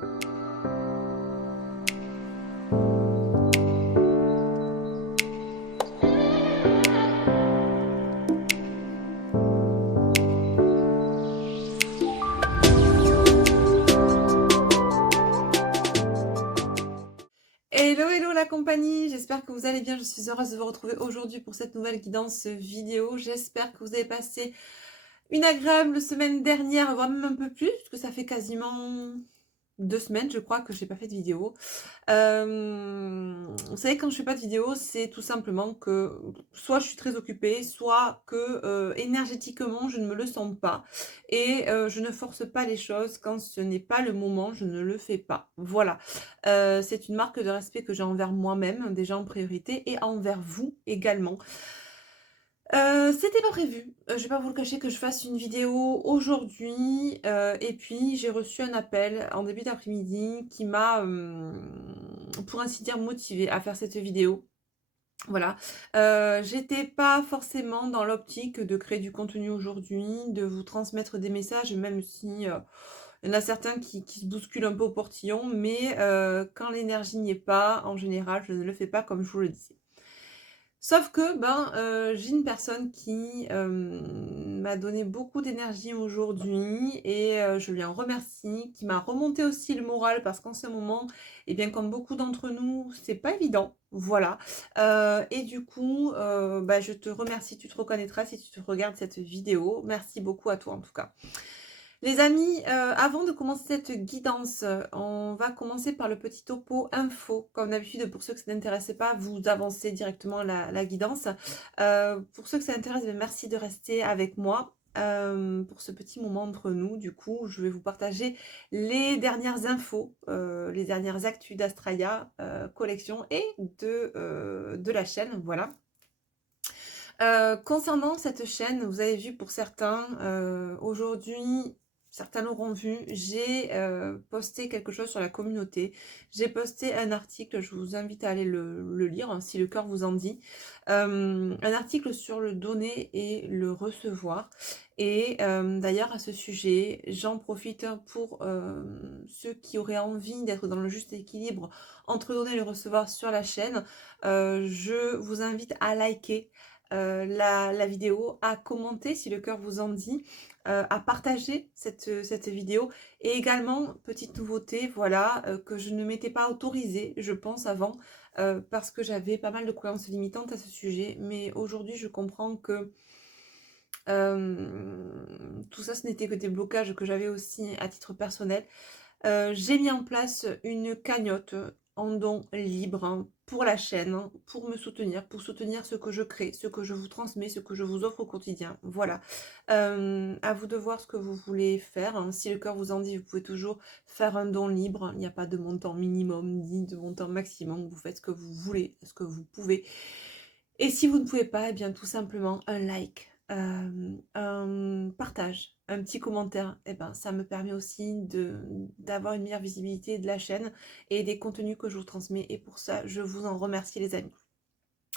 Hello, hello la compagnie, j'espère que vous allez bien, je suis heureuse de vous retrouver aujourd'hui pour cette nouvelle guidance vidéo. J'espère que vous avez passé une agréable semaine dernière, voire même un peu plus, puisque ça fait quasiment 2 semaines je crois que je n'ai pas fait de vidéo. Vous savez, quand je fais pas de vidéo, c'est tout simplement que soit je suis très occupée, soit que énergétiquement je ne me le sens pas et je ne force pas les choses. Quand ce n'est pas le moment, je ne le fais pas. Voilà. C'est une marque de respect que j'ai envers moi-même, déjà en priorité, et envers vous également. C'était pas prévu, je vais pas vous le cacher que je fasse une vidéo aujourd'hui, et puis j'ai reçu un appel en début d'après-midi qui m'a, pour ainsi dire, motivée à faire cette vidéo. Voilà, j'étais pas forcément dans l'optique de créer du contenu aujourd'hui, de vous transmettre des messages, même si, il y en a certains qui se bousculent un peu au portillon, mais quand l'énergie n'y est pas, en général, je ne le fais pas comme je vous le disais. Sauf que, j'ai une personne qui m'a donné beaucoup d'énergie aujourd'hui et je lui en remercie, qui m'a remonté aussi le moral parce qu'en ce moment, et bien comme beaucoup d'entre nous, c'est pas évident, voilà. Et du coup, je te remercie, tu te reconnaîtras si tu te regardes cette vidéo. Merci beaucoup à toi en tout cas. Les amis, avant de commencer cette guidance, on va commencer par le petit topo info. Comme d'habitude, pour ceux que ça n'intéressait pas, vous avancez directement la guidance. Pour ceux que ça intéresse, merci de rester avec moi pour ce petit moment entre nous. Du coup, je vais vous partager les dernières infos, les dernières actus d'Astraya collection et de la chaîne. Voilà. Concernant cette chaîne, vous avez vu pour certains, aujourd'hui, certains l'auront vu, j'ai posté quelque chose sur la communauté. J'ai posté un article, je vous invite à aller le lire, hein, si le cœur vous en dit. Un article sur le donner et le recevoir. Et d'ailleurs, à ce sujet, j'en profite pour ceux qui auraient envie d'être dans le juste équilibre entre donner et le recevoir sur la chaîne. Je vous invite à liker la vidéo, à commenter si le cœur vous en dit, à partager cette vidéo. Et également, petite nouveauté, voilà, que je ne m'étais pas autorisée, je pense, avant, parce que j'avais pas mal de croyances limitantes à ce sujet. Mais aujourd'hui, je comprends que tout ça, ce n'était que des blocages que j'avais aussi à titre personnel. J'ai mis en place une cagnotte en don libre, hein, pour la chaîne, hein, pour me soutenir, pour soutenir ce que je crée, ce que je vous transmets, ce que je vous offre au quotidien. Voilà. À vous de voir ce que vous voulez faire, hein. Si le cœur vous en dit, vous pouvez toujours faire un don libre. Il n'y a pas de montant minimum ni de montant maximum. Vous faites ce que vous voulez, ce que vous pouvez. Et si vous ne pouvez pas, eh bien tout simplement un like, un partage, un petit commentaire, eh ben, ça me permet aussi d'avoir une meilleure visibilité de la chaîne et des contenus que je vous transmets. Et pour ça, je vous en remercie les amis.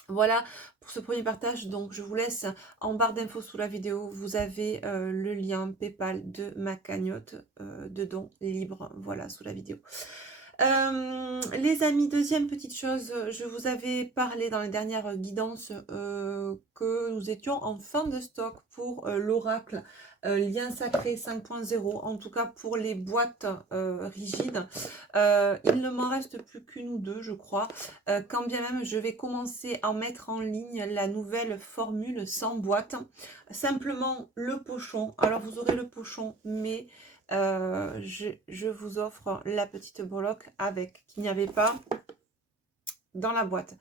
Voilà pour ce premier partage, donc je vous laisse en barre d'infos sous la vidéo, vous avez le lien PayPal de ma cagnotte de dons libre, voilà, sous la vidéo. Les amis, deuxième petite chose, je vous avais parlé dans les dernières guidances que nous étions en fin de stock pour l'oracle lien sacré 5.0, en tout cas pour les boîtes rigides. Il ne m'en reste plus qu'une ou deux, je crois. Quand bien même je vais commencer à mettre en ligne la nouvelle formule sans boîte. Simplement le pochon. Alors vous aurez le pochon, mais je vous offre la petite breloque avec, qu'il n'y avait pas dans la boîte.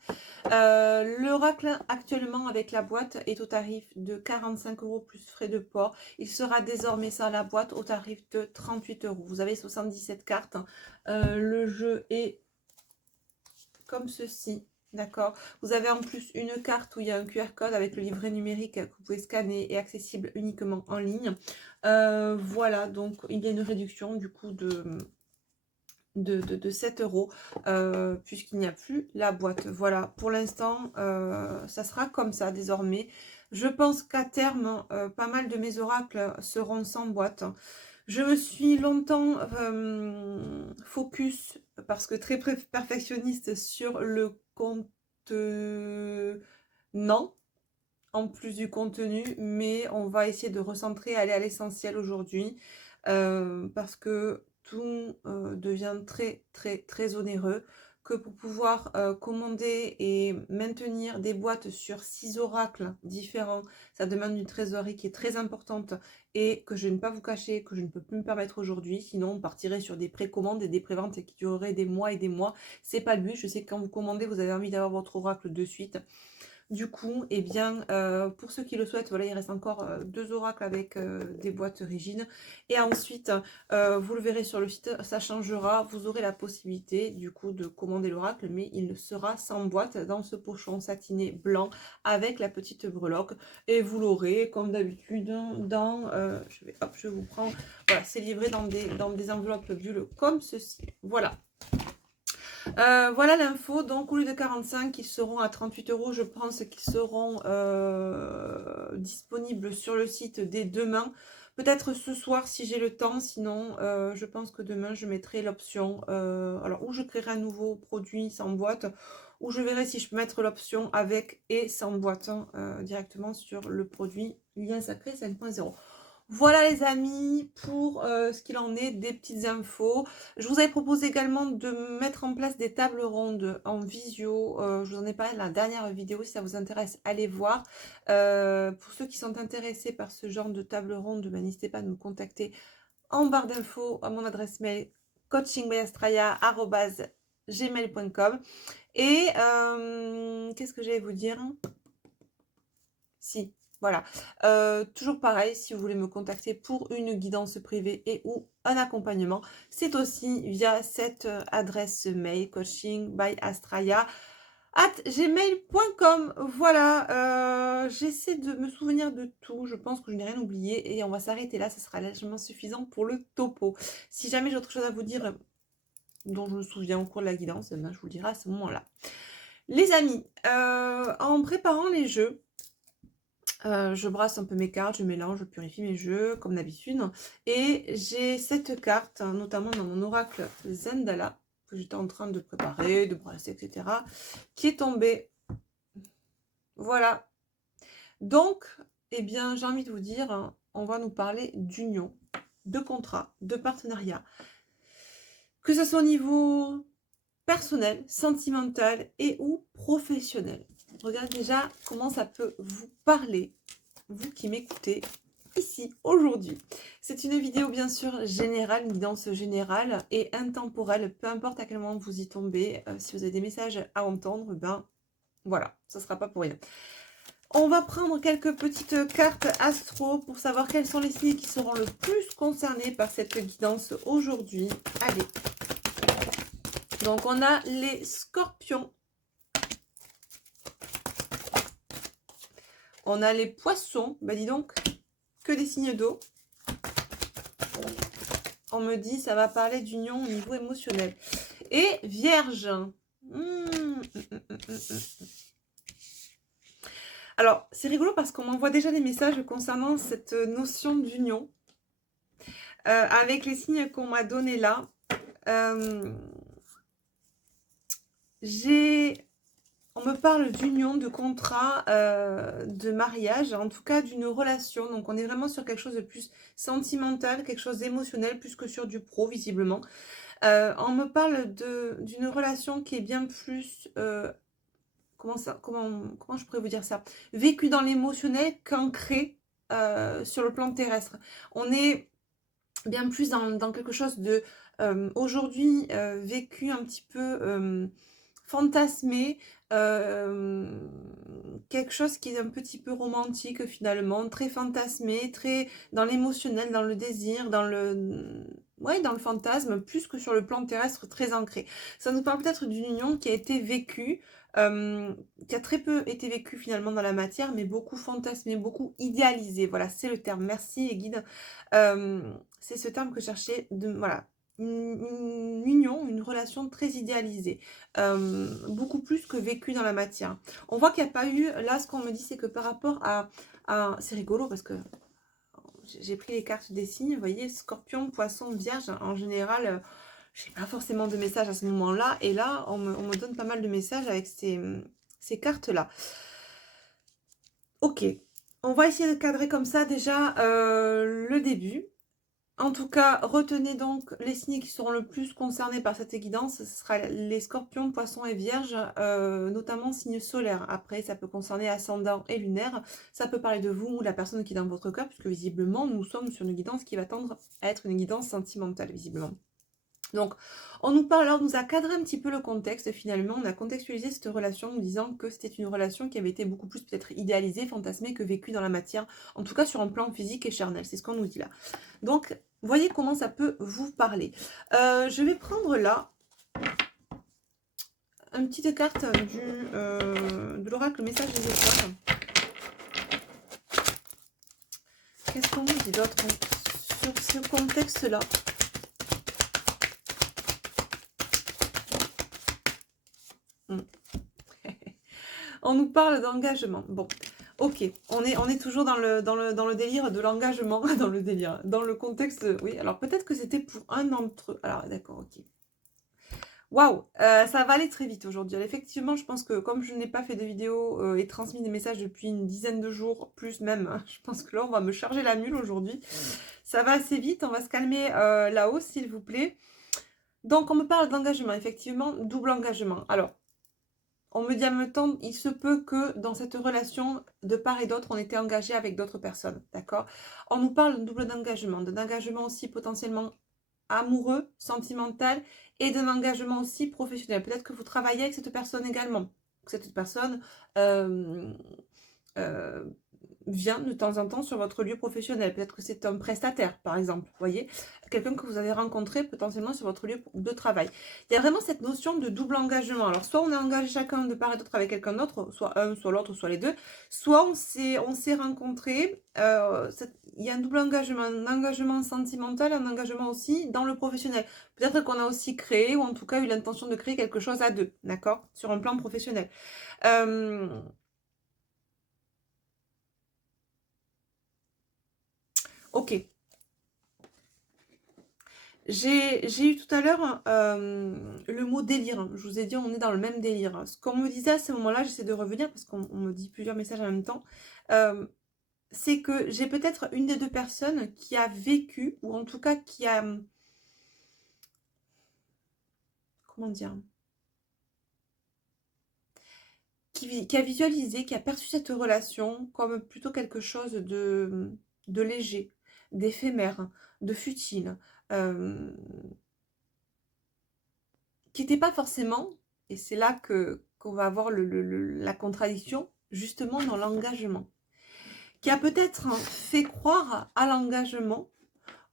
L'oracle actuellement avec la boîte est au tarif de 45 € plus frais de port. Il sera désormais sans la boîte au tarif de 38 €. Vous avez 77 cartes. Le jeu est comme ceci. D'accord. Vous avez en plus une carte où il y a un QR code avec le livret numérique que vous pouvez scanner et accessible uniquement en ligne. Voilà, donc il y a une réduction du coup de 7 € puisqu'il n'y a plus la boîte. Voilà, pour l'instant, ça sera comme ça désormais. Je pense qu'à terme, pas mal de mes oracles seront sans boîte. Je me suis longtemps focus, parce que très perfectionniste sur le contenant, en plus du contenu, mais on va essayer de recentrer, aller à l'essentiel aujourd'hui, parce que tout devient très très très onéreux, que pour pouvoir commander et maintenir des boîtes sur 6 oracles différents, ça demande une trésorerie qui est très importante et que je ne vais pas vous cacher que je ne peux plus me permettre aujourd'hui, sinon on partirait sur des précommandes et des préventes qui dureraient des mois et des mois. C'est pas le but. Je sais que quand vous commandez, vous avez envie d'avoir votre oracle de suite. Du coup, eh bien, pour ceux qui le souhaitent, voilà, il reste encore 2 oracles avec des boîtes rigides. Et ensuite, vous le verrez sur le site, ça changera. Vous aurez la possibilité, du coup, de commander l'oracle, mais il sera sans boîte dans ce pochon satiné blanc avec la petite breloque. Et vous l'aurez, comme d'habitude, dans... je vous prends... Voilà, c'est livré dans des enveloppes bulles comme ceci. Voilà. Voilà l'info. Donc au lieu de 45, ils seront à 38 €. Je pense qu'ils seront disponibles sur le site dès demain. Peut-être ce soir si j'ai le temps. Sinon, je pense que demain, je mettrai l'option. Alors, ou je créerai un nouveau produit sans boîte, ou je verrai si je peux mettre l'option avec et sans boîte directement sur le produit Lien Sacré 5.0. Voilà les amis, pour ce qu'il en est des petites infos. Je vous avais proposé également de mettre en place des tables rondes en visio. Je vous en ai parlé dans la dernière vidéo, si ça vous intéresse, allez voir. Pour ceux qui sont intéressés par ce genre de table ronde, ben, n'hésitez pas à me contacter en barre d'infos à mon adresse mail coachingbayastraya@gmail.com. Et qu'est-ce que j'allais vous dire? Si, voilà. Toujours pareil, si vous voulez me contacter pour une guidance privée et ou un accompagnement, c'est aussi via cette adresse mail coachingbayastraya@gmail.com. Voilà, j'essaie de me souvenir de tout. Je pense que je n'ai rien oublié et on va s'arrêter là. Ça sera largement suffisant pour le topo. Si jamais j'ai autre chose à vous dire dont je me souviens au cours de la guidance, ben, je vous le dirai à ce moment-là. Les amis, en préparant les jeux, je brasse un peu mes cartes, je mélange, je purifie mes jeux, comme d'habitude. Et j'ai cette carte, notamment dans mon oracle Zendala, que j'étais en train de préparer, de brasser, etc., qui est tombée. Voilà. Donc, eh bien, j'ai envie de vous dire, hein, on va nous parler d'union, de contrat, de partenariat. Que ce soit au niveau personnel, sentimental et ou professionnel. Regardez déjà comment ça peut vous parler, vous qui m'écoutez ici aujourd'hui. C'est une vidéo bien sûr générale, une guidance générale et intemporelle, peu importe à quel moment vous y tombez. Si vous avez des messages à entendre, ben voilà, ça ne sera pas pour rien. On va prendre quelques petites cartes astro pour savoir quels sont les signes qui seront le plus concernés par cette guidance aujourd'hui. Allez. Donc on a les scorpions. On a les poissons. Bah dis donc, que des signes d'eau. On me dit ça va parler d'union au niveau émotionnel. Et vierge. Alors, c'est rigolo parce qu'on m'envoie déjà des messages concernant cette notion d'union. Avec les signes qu'on m'a donnés là. On me parle d'union, de contrat, de mariage, en tout cas d'une relation. Donc on est vraiment sur quelque chose de plus sentimental, quelque chose d'émotionnel, plus que sur du pro, visiblement. On me parle d'une relation qui est bien plus... comment je pourrais vous dire ça? Vécue dans l'émotionnel qu'ancrée sur le plan terrestre. On est bien plus dans quelque chose de... aujourd'hui, vécu un petit peu... fantasmé, quelque chose qui est un petit peu romantique finalement, très fantasmé, très dans l'émotionnel, dans le désir, dans le fantasme, plus que sur le plan terrestre très ancré. Ça nous parle peut-être d'une union qui a été vécue, qui a très peu été vécue finalement dans la matière, mais beaucoup fantasmé, beaucoup idéalisé. Voilà, c'est le terme. Merci les guides. C'est ce terme que je cherchais. Voilà. Une union, une relation très idéalisée, beaucoup plus que vécue dans la matière. On voit qu'il n'y a pas eu, là ce qu'on me dit c'est que par rapport à c'est rigolo parce que j'ai pris les cartes des signes, vous voyez, scorpion, poisson, vierge, en général, j'ai pas forcément de messages à ce moment-là. Et là, on me donne pas mal de messages avec ces cartes-là. Ok, on va essayer de cadrer comme ça déjà le début. En tout cas, retenez donc les signes qui seront le plus concernés par cette guidance. Ce sera les scorpions, poissons et vierges, notamment signes solaires. Après, ça peut concerner ascendant et lunaire. Ça peut parler de vous ou de la personne qui est dans votre cœur, puisque visiblement, nous sommes sur une guidance qui va tendre à être une guidance sentimentale, visiblement. Donc, on nous parle, alors, nous a cadré un petit peu le contexte finalement, on a contextualisé cette relation, nous disant que c'était une relation qui avait été beaucoup plus peut-être idéalisée, fantasmée que vécue dans la matière, en tout cas sur un plan physique et charnel, c'est ce qu'on nous dit là. Donc, voyez comment ça peut vous parler. Je vais prendre là une petite carte de l'oracle message des étoiles. Qu'est-ce qu'on nous dit d'autre sur ce contexte-là? On nous parle d'engagement. Bon, ok, on est toujours dans le délire de l'engagement, dans le contexte, oui, alors peut-être que c'était pour un d'entre eux. Alors d'accord, ok. Waouh, ça va aller très vite aujourd'hui. Effectivement, je pense que comme je n'ai pas fait de vidéo et transmis des messages depuis une dizaine de jours, plus même, hein, je pense que là, on va me charger la mule aujourd'hui. Ça va assez vite, on va se calmer là-haut, s'il vous plaît. Donc, on me parle d'engagement, effectivement, double engagement. Alors, on me dit en même temps, il se peut que dans cette relation, de part et d'autre, on était engagé avec d'autres personnes, d'accord? On nous parle d'un double engagement, d'un engagement aussi potentiellement amoureux, sentimental, et d'un engagement aussi professionnel. Peut-être que vous travaillez avec cette personne également. Cette personne euh, euh, vient de temps en temps sur votre lieu professionnel. Peut-être que c'est un prestataire, par exemple, vous voyez, quelqu'un que vous avez rencontré potentiellement sur votre lieu de travail. Il y a vraiment cette notion de double engagement. Alors, soit on est engagé chacun de part et d'autre avec quelqu'un d'autre, soit un, soit l'autre, soit les deux, soit on s'est rencontrés. Il y a un double engagement, un engagement sentimental, un engagement aussi dans le professionnel. Peut-être qu'on a aussi créé, ou en tout cas eu l'intention de créer quelque chose à deux, d'accord, sur un plan professionnel. Ok. J'ai eu tout à l'heure le mot délire. Je vous ai dit, on est dans le même délire. Ce qu'on me disait à ce moment-là, j'essaie de revenir parce qu'on me dit plusieurs messages en même temps. C'est que j'ai peut-être une des deux personnes qui a vécu, ou en tout cas qui a... Comment dire? Qui a visualisé, qui a perçu cette relation comme plutôt quelque chose de léger, d'éphémère, de futile. euh, qui n'était pas forcément, et c'est là qu'on va avoir la contradiction, justement dans l'engagement, qui a peut-être fait croire à l'engagement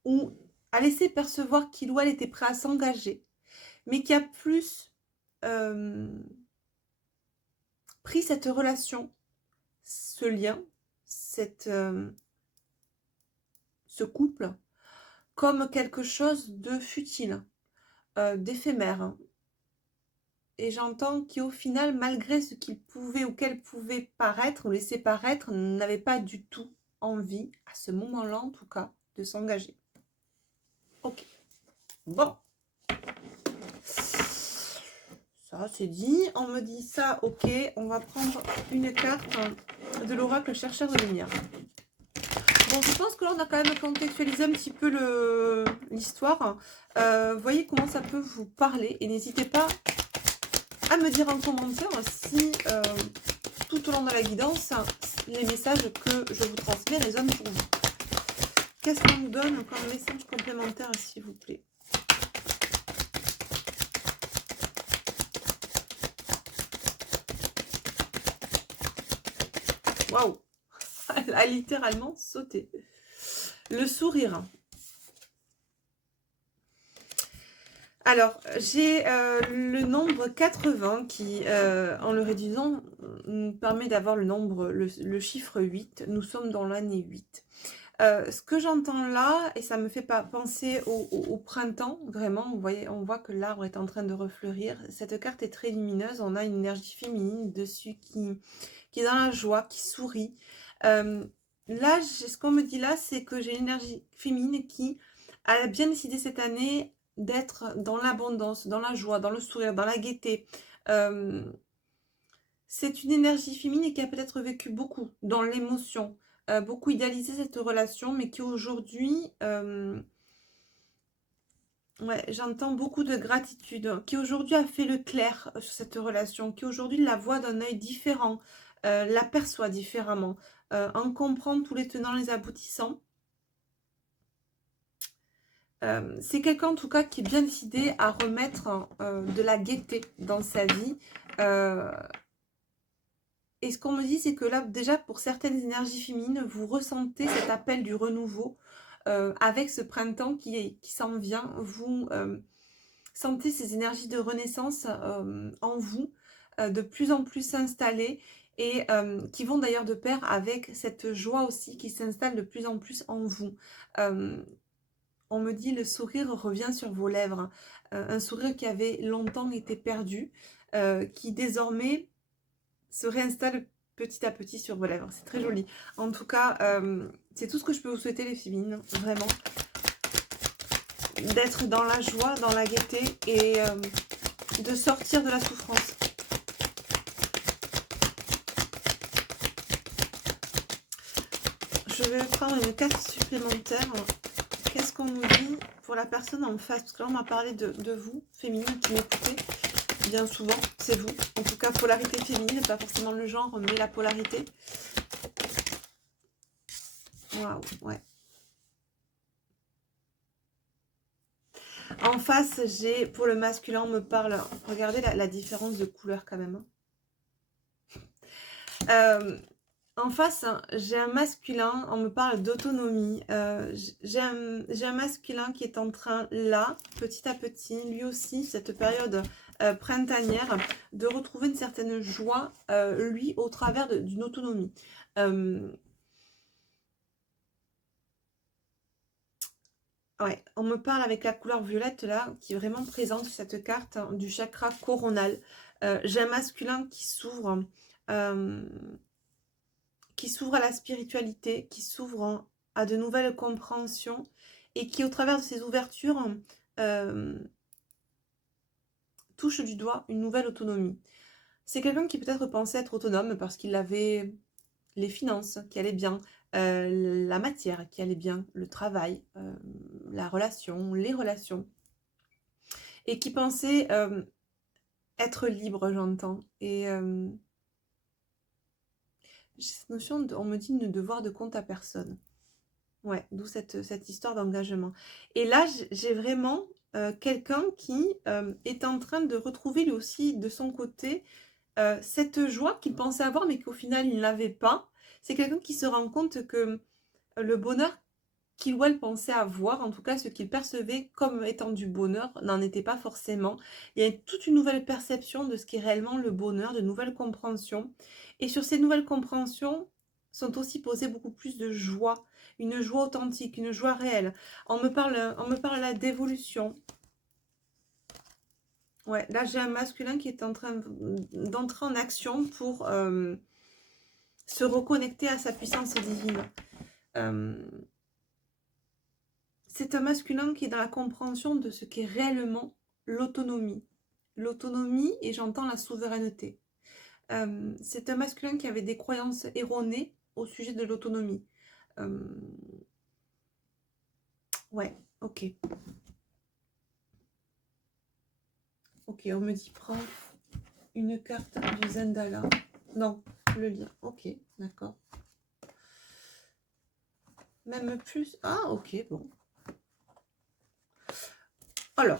ou a laissé percevoir qu'il ou elle était prêt à s'engager, mais qui a plus pris cette relation, ce lien, ce couple, comme quelque chose de futile, d'éphémère, et j'entends qu'au final, malgré ce qu'il pouvait ou qu'elle pouvait paraître ou laisser paraître, n'avait pas du tout envie, à ce moment-là en tout cas, de s'engager. Ok. Bon. Ça, c'est dit. On me dit ça, ok. On va prendre une carte de l'oracle chercheur de lumière. Bon, je pense que là, on a quand même contextualisé un petit peu l'histoire. Voyez comment ça peut vous parler. Et n'hésitez pas à me dire en commentaire si tout au long de la guidance, les messages que je vous transmets résonnent pour vous. Qu'est-ce qu'on nous donne comme message complémentaire, s'il vous plaît? Waouh! Elle a littéralement sauté. Le sourire. Alors, j'ai le nombre 80 qui, en le réduisant, nous permet d'avoir le chiffre 8. Nous sommes dans l'année 8. Ce que j'entends là, et ça me fait pas penser au printemps, vraiment, vous voyez, on voit que l'arbre est en train de refleurir. Cette carte est très lumineuse, on a une énergie féminine dessus qui est dans la joie, qui sourit. Là, ce qu'on me dit là, c'est que j'ai une énergie féminine qui a bien décidé cette année d'être dans l'abondance, dans la joie, dans le sourire, dans la gaieté. C'est une énergie féminine qui a peut-être vécu beaucoup dans l'émotion, beaucoup idéalisé cette relation, mais qui aujourd'hui, ouais, j'entends beaucoup de gratitude, qui aujourd'hui a fait le clair sur cette relation, qui aujourd'hui la voit d'un œil différent, l'aperçoit différemment, en comprend tous les tenants, les aboutissants. C'est quelqu'un en tout cas qui est bien décidé à remettre de la gaieté dans sa vie. Et ce qu'on me dit, c'est que là, déjà, pour certaines énergies féminines, vous ressentez cet appel du renouveau avec ce printemps qui s'en vient. Vous sentez ces énergies de renaissance en vous, de plus en plus s'installer et qui vont d'ailleurs de pair avec cette joie aussi qui s'installe de plus en plus en vous. On me dit le sourire revient sur vos lèvres, un sourire qui avait longtemps été perdu, qui désormais se réinstalle petit à petit sur vos lèvres. C'est très joli. En tout cas, c'est tout ce que je peux vous souhaiter les féminines, vraiment. D'être dans la joie, dans la gaieté et de sortir de la souffrance. Je vais prendre une carte supplémentaire. Qu'est-ce qu'on nous dit pour la personne en face? Parce que là, on m'a parlé de vous, féminine, qui m'écoutez. Bien souvent, c'est vous. En tout cas, polarité féminine, pas forcément le genre, mais la polarité. Waouh, ouais. En face, j'ai, pour le masculin, on me parle, regardez la différence de couleur quand même. En face, j'ai un masculin, on me parle d'autonomie. J'ai un masculin qui est en train, là, petit à petit, lui aussi, cette période printanière, de retrouver une certaine joie, lui, au travers d'une autonomie. Ouais, on me parle avec la couleur violette, là, qui est vraiment présente sur cette carte du chakra coronal. J'ai un masculin qui s'ouvre à la spiritualité, qui s'ouvre à de nouvelles compréhensions et qui, au travers de ces ouvertures, touche du doigt une nouvelle autonomie. C'est quelqu'un qui peut-être pensait être autonome parce qu'il avait les finances qui allaient bien, la matière qui allait bien, le travail, la relation, les relations, et qui pensait être libre, j'entends. Et j'ai cette notion, on me dit, de ne devoir de compte à personne. Ouais, d'où cette histoire d'engagement. Et là, j'ai vraiment quelqu'un qui est en train de retrouver lui aussi de son côté cette joie qu'il pensait avoir, mais qu'au final, il n'avait pas. C'est quelqu'un qui se rend compte que le bonheur qu'il ou elle pensait avoir, en tout cas ce qu'il percevait comme étant du bonheur, n'en était pas forcément. Il y a toute une nouvelle perception de ce qu'est réellement le bonheur, de nouvelles compréhensions. Et sur ces nouvelles compréhensions sont aussi posées beaucoup plus de joie, une joie authentique, une joie réelle. On me parle là d'évolution. Ouais, là j'ai un masculin qui est en train d'entrer en action pour se reconnecter à sa puissance divine. C'est un masculin qui est dans la compréhension de ce qu'est réellement l'autonomie. L'autonomie, et j'entends la souveraineté. C'est un masculin qui avait des croyances erronées au sujet de l'autonomie. Ouais, ok. Ok, on me dit prends une carte du Zendala. Non, le lien. Ok, d'accord. Même plus. Ah, ok, bon. Alors,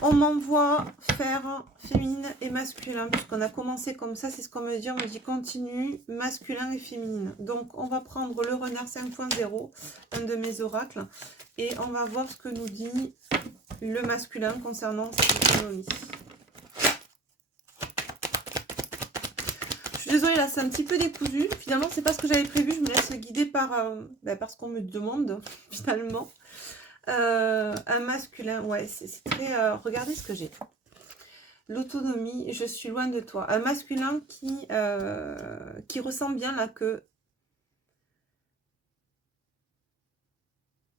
on m'envoie faire féminine et masculin, puisqu'on a commencé comme ça, c'est ce qu'on me dit. On me dit continue, masculin et féminine. Donc, on va prendre le renard 5.0, un de mes oracles, et on va voir ce que nous dit le masculin concernant cette autonomie. Je suis désolée, là, c'est un petit peu décousu. Finalement, c'est pas ce que j'avais prévu. Je me laisse guider par ce qu'on me demande, finalement. Un masculin, ouais, c'est très... regardez ce que j'ai. L'autonomie, je suis loin de toi. Un masculin qui ressent bien là que...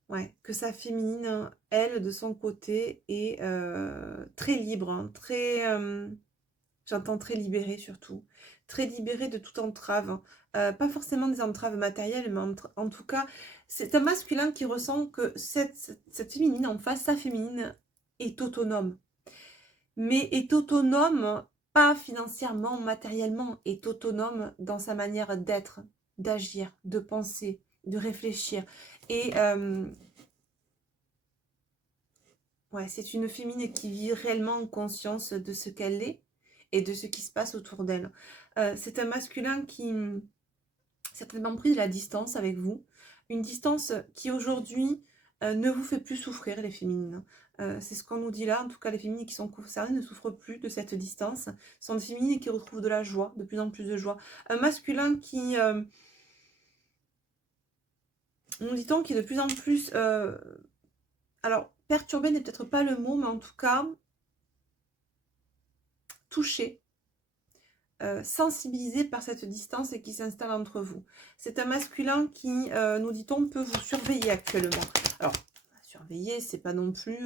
Ouais, que sa féminine, elle, de son côté, est très libre, hein, très, j'entends très libérée surtout, très libérée de toute entrave, hein. Pas forcément des entraves matérielles, mais en tout cas, c'est un masculin qui ressent que cette féminine en face, sa féminine, est autonome. Mais est autonome, pas financièrement, matériellement, est autonome dans sa manière d'être, d'agir, de penser, de réfléchir. Et ouais, c'est une féminine qui vit réellement en conscience de ce qu'elle est et de ce qui se passe autour d'elle. C'est un masculin qui certainement pris de la distance avec vous, une distance qui aujourd'hui ne vous fait plus souffrir, les féminines. C'est ce qu'on nous dit là, en tout cas les féminines qui sont concernées ne souffrent plus de cette distance, ce sont des féminines qui retrouvent de la joie, de plus en plus de joie. Un masculin qui, nous dit-on, qui est de plus en plus, alors perturbé n'est peut-être pas le mot, mais en tout cas touché, sensibilisé par cette distance et qui s'installe entre vous. C'est un masculin qui, nous dit-on, peut vous surveiller actuellement. Alors, surveiller, c'est pas non plus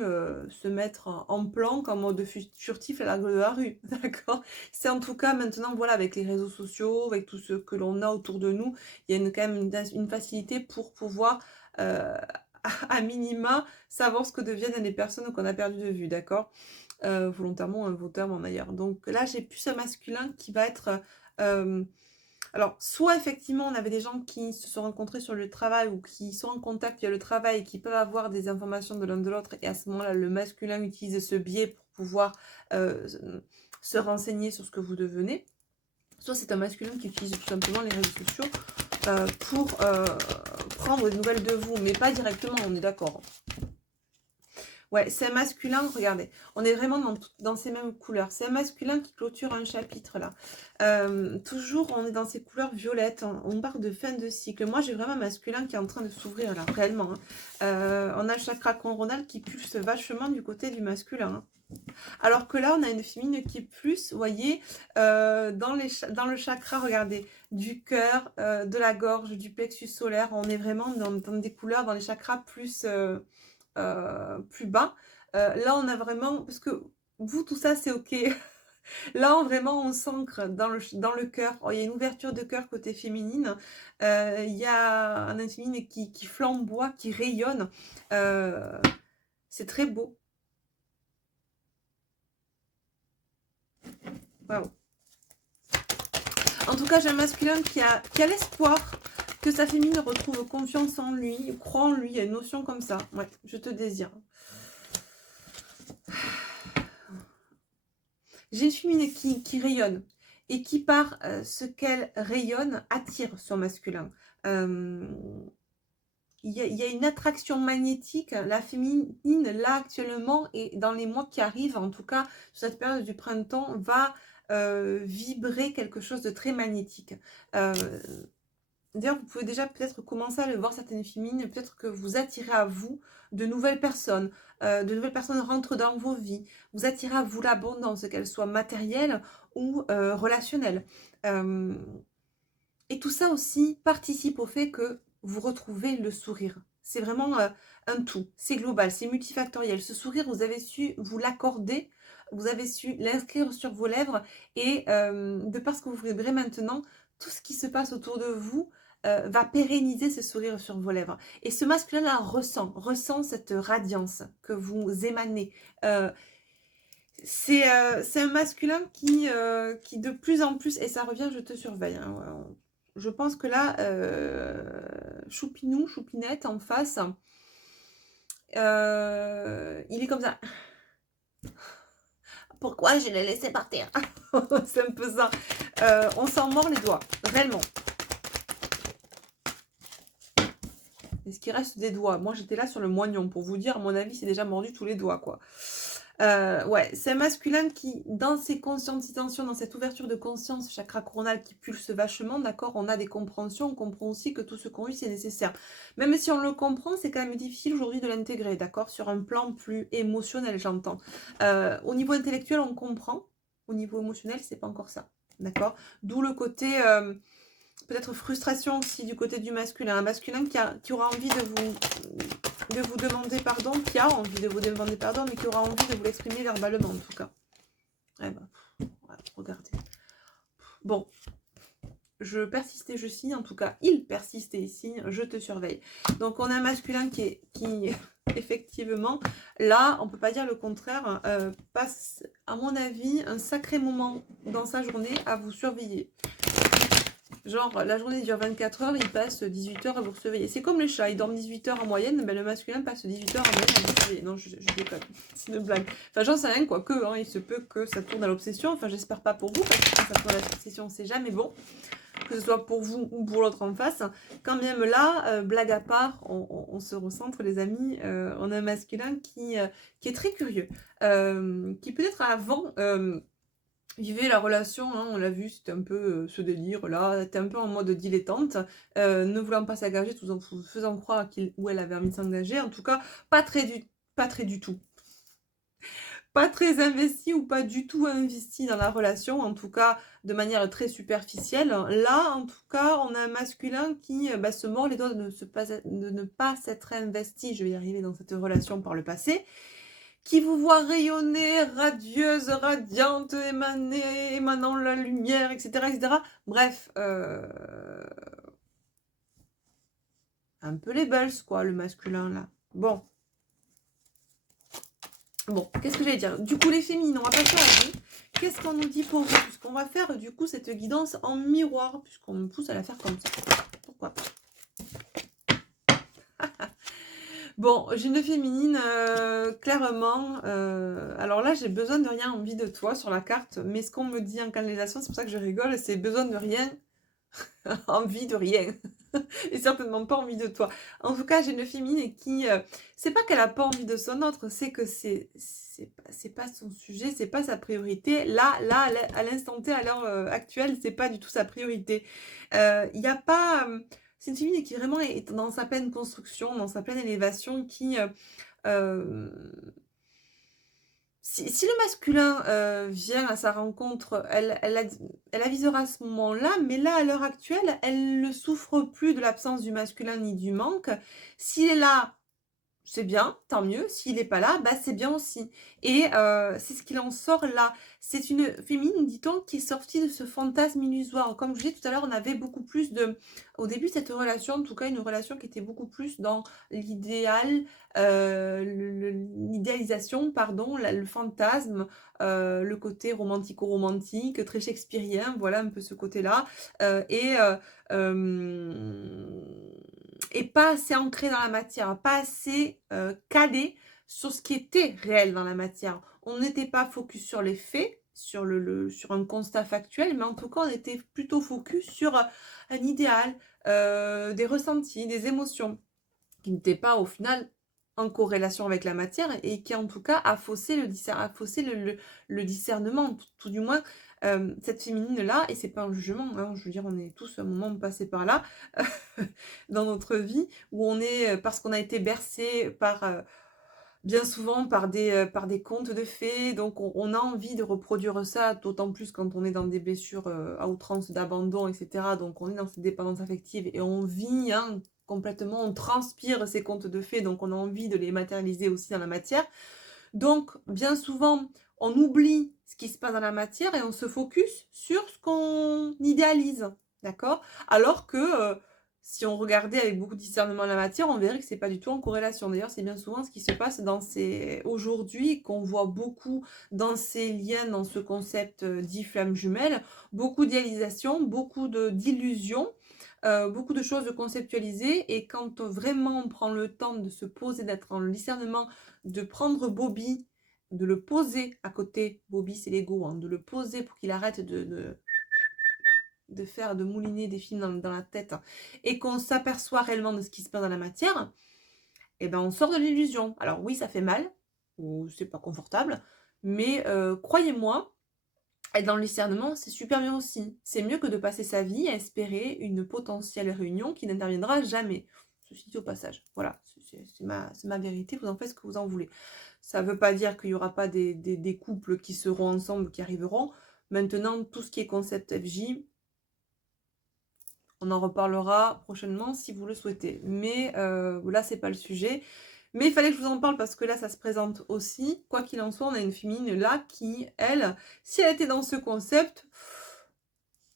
se mettre en planque en mode furtif à la gueule de la rue, d'accord? C'est en tout cas maintenant, voilà, avec les réseaux sociaux, avec tout ce que l'on a autour de nous, il y a quand même une facilité pour pouvoir, à minima, savoir ce que deviennent les personnes qu'on a perdues de vue, d'accord? Volontairement, involontairement d'ailleurs. Donc là, j'ai plus un masculin qui va être... alors, soit effectivement, on avait des gens qui se sont rencontrés sur le travail ou qui sont en contact via le travail et qui peuvent avoir des informations de l'un de l'autre. Et à ce moment-là, le masculin utilise ce biais pour pouvoir se renseigner sur ce que vous devenez. Soit c'est un masculin qui utilise tout simplement les réseaux sociaux pour prendre des nouvelles de vous, mais pas directement, on est d'accord. Ouais, c'est un masculin, regardez, on est vraiment dans ces mêmes couleurs. C'est un masculin qui clôture un chapitre là. Toujours, on est dans ces couleurs violettes, hein. On parle de fin de cycle. Moi, j'ai vraiment un masculin qui est en train de s'ouvrir là, réellement, hein. On a le chakra coronal qui pulse vachement du côté du masculin, hein. Alors que là, on a une féminine qui est plus, vous voyez, dans le chakra, regardez, du cœur, de la gorge, du plexus solaire. On est vraiment dans des couleurs, dans les chakras plus bas. Là, on a vraiment... Parce que vous, tout ça, c'est OK. Là, vraiment, on s'ancre dans le cœur. Oh, il y a une ouverture de cœur côté féminine. Il y a un féminine qui flamboie, qui rayonne. C'est très beau. Waouh. En tout cas, j'ai un masculin qui a l'espoir que sa féminine retrouve confiance en lui, croit en lui. Il y a une notion comme ça. Ouais, je te désire. J'ai une féminine qui rayonne et qui, par ce qu'elle rayonne, attire son masculin. Il y a une attraction magnétique. La féminine, là, actuellement, et dans les mois qui arrivent, en tout cas, sur cette période du printemps, va vibrer quelque chose de très magnétique. D'ailleurs, vous pouvez déjà peut-être commencer à le voir, certaines féminines, peut-être que vous attirez à vous de nouvelles personnes rentrent dans vos vies, vous attirez à vous l'abondance, qu'elle soit matérielle ou relationnelle. Et tout ça aussi participe au fait que vous retrouvez le sourire. C'est vraiment un tout, c'est global, c'est multifactoriel. Ce sourire, vous avez su vous l'accorder, vous avez su l'inscrire sur vos lèvres et de par ce que vous vibrez maintenant, tout ce qui se passe autour de vous va pérenniser ce sourire sur vos lèvres. Et ce masculin-là ressent cette radiance que vous émanez. C'est un masculin qui de plus en plus, et ça revient, je te surveille, hein, je pense que là, Choupinou, Choupinette en face, il est comme ça. Pourquoi je l'ai laissé partir? C'est un peu ça. On s'en mord les doigts, réellement. Est-ce qu'il reste des doigts? Moi, j'étais là sur le moignon. Pour vous dire, à mon avis, c'est déjà mordu tous les doigts, quoi. Ouais, c'est un masculin qui, dans ses conscientisations, dans cette ouverture de conscience, chakra coronal qui pulse vachement, d'accord, on a des compréhensions, on comprend aussi que tout ce qu'on vit, c'est nécessaire. Même si on le comprend, c'est quand même difficile aujourd'hui de l'intégrer, d'accord, sur un plan plus émotionnel, j'entends. Au niveau intellectuel, on comprend. Au niveau émotionnel, c'est pas encore ça, d'accord. D'où le côté... peut-être frustration aussi du côté du masculin. Un masculin qui aura envie de vous de vous demander pardon, qui a envie de vous demander pardon, mais qui aura envie de vous l'exprimer verbalement en tout cas. Eh ben, regardez. Bon, je persiste et je signe, en tout cas, il persiste et il signe, je te surveille. Donc on a un masculin qui effectivement, là, on peut pas dire le contraire, passe, à mon avis, un sacré moment dans sa journée à vous surveiller. Genre, la journée dure 24 heures, il passe 18 heures à vous surveiller. C'est comme les chats, ils dorment 18 heures en moyenne, mais le masculin passe 18 heures en moyenne à vous surveiller. Non, je déconne, c'est une blague. Enfin, j'en sais rien, quoique, hein, il se peut que ça tourne à l'obsession. Enfin, j'espère pas pour vous, parce que quand ça tourne à l'obsession, c'est jamais bon. Que ce soit pour vous ou pour l'autre en face. Quand même là, blague à part, on se recentre les amis, on a un masculin qui est très curieux, qui peut-être avant vivait la relation, hein, on l'a vu, c'était un peu ce délire là, était un peu en mode dilettante, ne voulant pas s'engager tout en faisant croire qu'il ou elle avait envie de s'engager, en tout cas pas très du tout. Pas très investi ou pas du tout investi dans la relation, en tout cas de manière très superficielle. Là, en tout cas, on a un masculin qui se mord les doigts de ne pas s'être investi, je vais y arriver, dans cette relation par le passé, qui vous voit rayonner, radieuse, radiante, émanant la lumière, etc. etc. Bref, un peu les bells, quoi, le masculin, là. Bon, qu'est-ce que j'allais dire? Du coup, les féminines, on va passer à vous. Qu'est-ce qu'on nous dit pour vous? Puisqu'on va faire, du coup, cette guidance en miroir, puisqu'on me pousse à la faire comme ça. Pourquoi pas? Bon, j'ai une féminine, clairement. Alors là, j'ai besoin de rien, envie de toi sur la carte. Mais ce qu'on me dit en canalisation, c'est pour ça que je rigole, c'est besoin de rien, envie de rien. Et certainement pas envie de toi. En tout cas, j'ai une féminine qui... c'est pas qu'elle a pas envie de son autre, c'est que c'est pas son sujet, c'est pas sa priorité. Là, à l'instant T, à l'heure actuelle, c'est pas du tout sa priorité. Il n'y a pas... c'est une féminine qui vraiment est dans sa pleine construction, dans sa pleine élévation, qui... si le masculin vient à sa rencontre, elle avisera à ce moment-là, mais là, à l'heure actuelle, elle ne souffre plus de l'absence du masculin ni du manque. S'il est là, c'est bien, tant mieux. S'il n'est pas là, c'est bien aussi. Et c'est ce qu'il en sort là. C'est une féminine, dit-on, qui est sortie de ce fantasme illusoire. Comme je disais tout à l'heure, on avait beaucoup plus de... Au début de cette relation, en tout cas, une relation qui était beaucoup plus dans l'idéal, l'idéalisation, pardon, le fantasme, le côté romantico-romantique, très shakespearien, voilà un peu ce côté-là. Et pas assez ancré dans la matière, pas assez calé sur ce qui était réel dans la matière. On n'était pas focus sur les faits, sur un constat factuel, mais en tout cas, on était plutôt focus sur un idéal, des ressentis, des émotions, qui n'étaient pas au final en corrélation avec la matière et qui en tout cas a faussé le discernement, tout du moins cette féminine-là, et c'est pas un jugement, hein, je veux dire, on est tous à un moment passé par là dans notre vie, où on est, parce qu'on a été bercé par, bien souvent par des contes de fées, donc on a envie de reproduire ça, d'autant plus quand on est dans des blessures à outrance d'abandon, etc. Donc on est dans cette dépendance affective et on vit complètement, on transpire ces contes de fées, donc on a envie de les matérialiser aussi dans la matière. Donc, bien souvent, on oublie ce qui se passe dans la matière et on se focus sur ce qu'on idéalise, d'accord? Alors que si on regardait avec beaucoup de discernement la matière, on verrait que c'est pas du tout en corrélation. D'ailleurs, c'est bien souvent ce qui se passe aujourd'hui, qu'on voit beaucoup dans ces liens, dans ce concept dit flamme jumelle, beaucoup d'idéalisation, beaucoup d'illusions, beaucoup de choses conceptualisées, et quand vraiment on prend le temps de se poser, d'être en discernement, de prendre Bobby, de le poser à côté, Bobby c'est l'ego, hein, de le poser pour qu'il arrête de mouliner des films dans la tête, et qu'on s'aperçoit réellement de ce qui se passe dans la matière, et ben on sort de l'illusion. Alors oui, ça fait mal, ou c'est pas confortable, mais croyez-moi, être dans le discernement, c'est super bien aussi. C'est mieux que de passer sa vie à espérer une potentielle réunion qui n'interviendra jamais. Ceci dit au passage. Voilà, c'est ma vérité, vous en faites ce que vous en voulez. Ça ne veut pas dire qu'il n'y aura pas des couples qui seront ensemble, qui arriveront. Maintenant, tout ce qui est concept FJ, on en reparlera prochainement si vous le souhaitez. Mais là, c'est pas le sujet. Mais il fallait que je vous en parle parce que là, ça se présente aussi. Quoi qu'il en soit, on a une féminine là qui, elle, si elle était dans ce concept,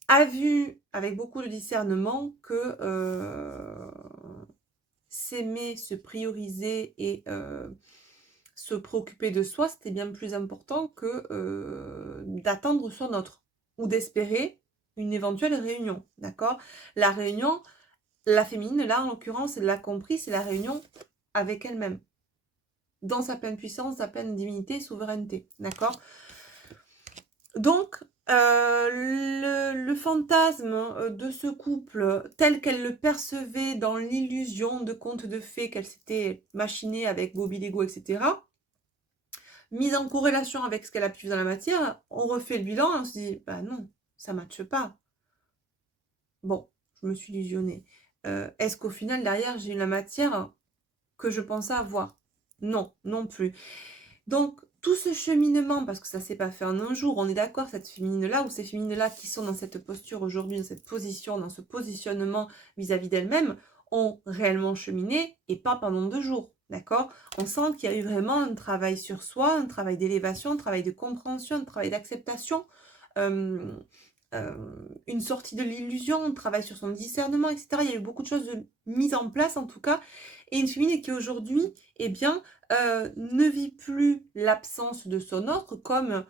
a vu avec beaucoup de discernement que s'aimer, se prioriser et se préoccuper de soi, c'était bien plus important que d'attendre son autre ou d'espérer une éventuelle réunion, d'accord? La réunion, la féminine, là, en l'occurrence, elle l'a compris, c'est la réunion avec elle-même, dans sa pleine puissance, sa pleine divinité et souveraineté, d'accord? Donc, le fantasme de ce couple, tel qu'elle le percevait dans l'illusion de conte de fées qu'elle s'était machinée avec Bobby Lego, etc., mise en corrélation avec ce qu'elle a pu dans la matière, on refait le bilan et on se dit, bah non, ça ne matche pas. Bon, je me suis illusionnée. Est-ce qu'au final, derrière, j'ai eu la matière que je pensais avoir? Non, non plus. Donc, tout ce cheminement, parce que ça ne s'est pas fait en un jour, on est d'accord, cette féminine-là, ou ces féminines-là qui sont dans cette posture aujourd'hui, dans cette position, dans ce positionnement vis-à-vis d'elles-mêmes, ont réellement cheminé, et pas pendant 2 jours, d'accord? On sent qu'il y a eu vraiment un travail sur soi, un travail d'élévation, un travail de compréhension, un travail d'acceptation, une sortie de l'illusion, un travail sur son discernement, etc. Il y a eu beaucoup de choses mises en place, en tout cas, et une féminine qui aujourd'hui, eh bien, ne vit plus l'absence de son autre comme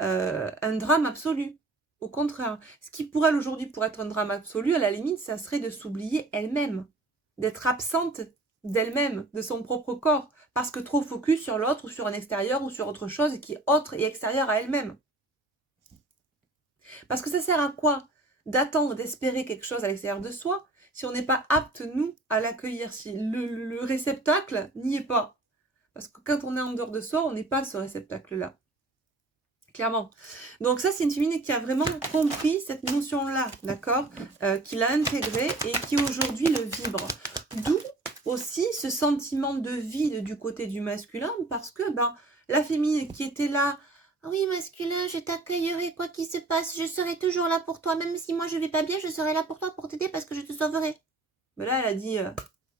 un drame absolu. Au contraire, ce qui pour elle aujourd'hui pourrait être un drame absolu, à la limite, ça serait de s'oublier elle-même, d'être absente d'elle-même, de son propre corps, parce que trop focus sur l'autre ou sur un extérieur ou sur autre chose qui est autre et extérieure à elle-même. Parce que ça sert à quoi d'attendre, d'espérer quelque chose à l'extérieur de soi si on n'est pas apte, nous, à l'accueillir, si le réceptacle n'y est pas. Parce que quand on est en dehors de soi, on n'est pas ce réceptacle-là. Clairement. Donc ça, c'est une féminine qui a vraiment compris cette notion-là, d'accord, qui l'a intégrée et qui aujourd'hui le vibre. D'où aussi ce sentiment de vide du côté du masculin, parce que la féminine qui était là, oui masculin, je t'accueillerai quoi qu'il se passe, je serai toujours là pour toi, même si moi je vais pas bien, je serai là pour toi pour t'aider parce que je te sauverai. Mais là, elle a dit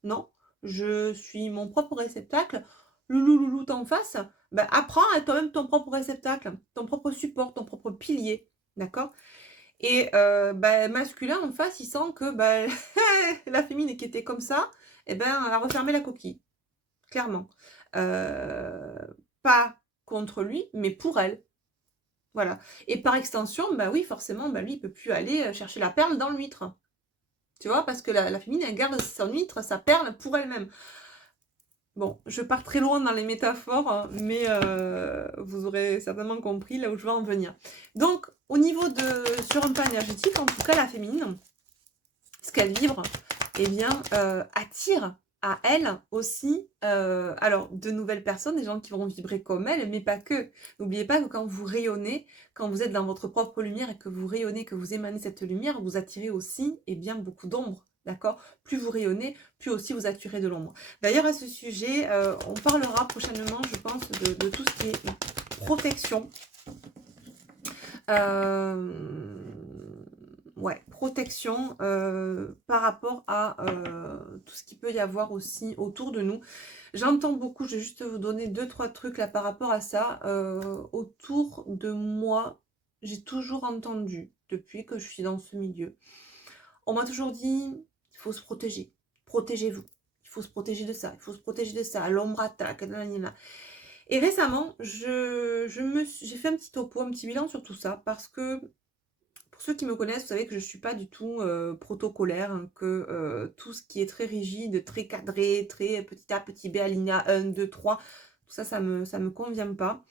non, je suis mon propre réceptacle. Loulou t'en face, apprends à être toi-même ton propre réceptacle, ton propre support, ton propre pilier, d'accord? Et masculin en face, il sent que la féminine qui était comme ça, elle a refermé la coquille, clairement. Pas contre lui, mais pour elle. Voilà. Et par extension, oui, forcément, lui, il peut plus aller chercher la perle dans l'huître. Tu vois, parce que la féminine, elle garde son huître, sa perle pour elle-même. Bon, je pars très loin dans les métaphores, hein, mais vous aurez certainement compris là où je veux en venir. Donc, au niveau de, sur un plan énergétique, en tout cas, la féminine, ce qu'elle vibre, eh bien, attire à elle aussi, alors, de nouvelles personnes, des gens qui vont vibrer comme elle, mais pas que. N'oubliez pas que quand vous rayonnez, quand vous êtes dans votre propre lumière et que vous rayonnez, que vous émanez cette lumière, vous attirez aussi, eh bien, beaucoup d'ombre. D'accord? Plus vous rayonnez, plus aussi vous attirez de l'ombre. D'ailleurs, à ce sujet, on parlera prochainement, je pense, de tout ce qui est protection. Ouais, protection par rapport à tout ce qu'il peut y avoir aussi autour de nous. J'entends beaucoup, je vais juste vous donner 2-3 trucs là par rapport à ça. Autour de moi, j'ai toujours entendu, depuis que je suis dans ce milieu, on m'a toujours dit, il faut se protéger, protégez-vous, il faut se protéger de ça, il faut se protéger de ça, l'ombre attaque, nanana. Et récemment, j'ai fait un petit topo, un petit bilan sur tout ça, parce que pour ceux qui me connaissent, vous savez que je ne suis pas du tout protocolaire, hein, que tout ce qui est très rigide, très cadré, très petit A, petit B, alinéa 1, 2, 3, tout ça, ça me convient pas.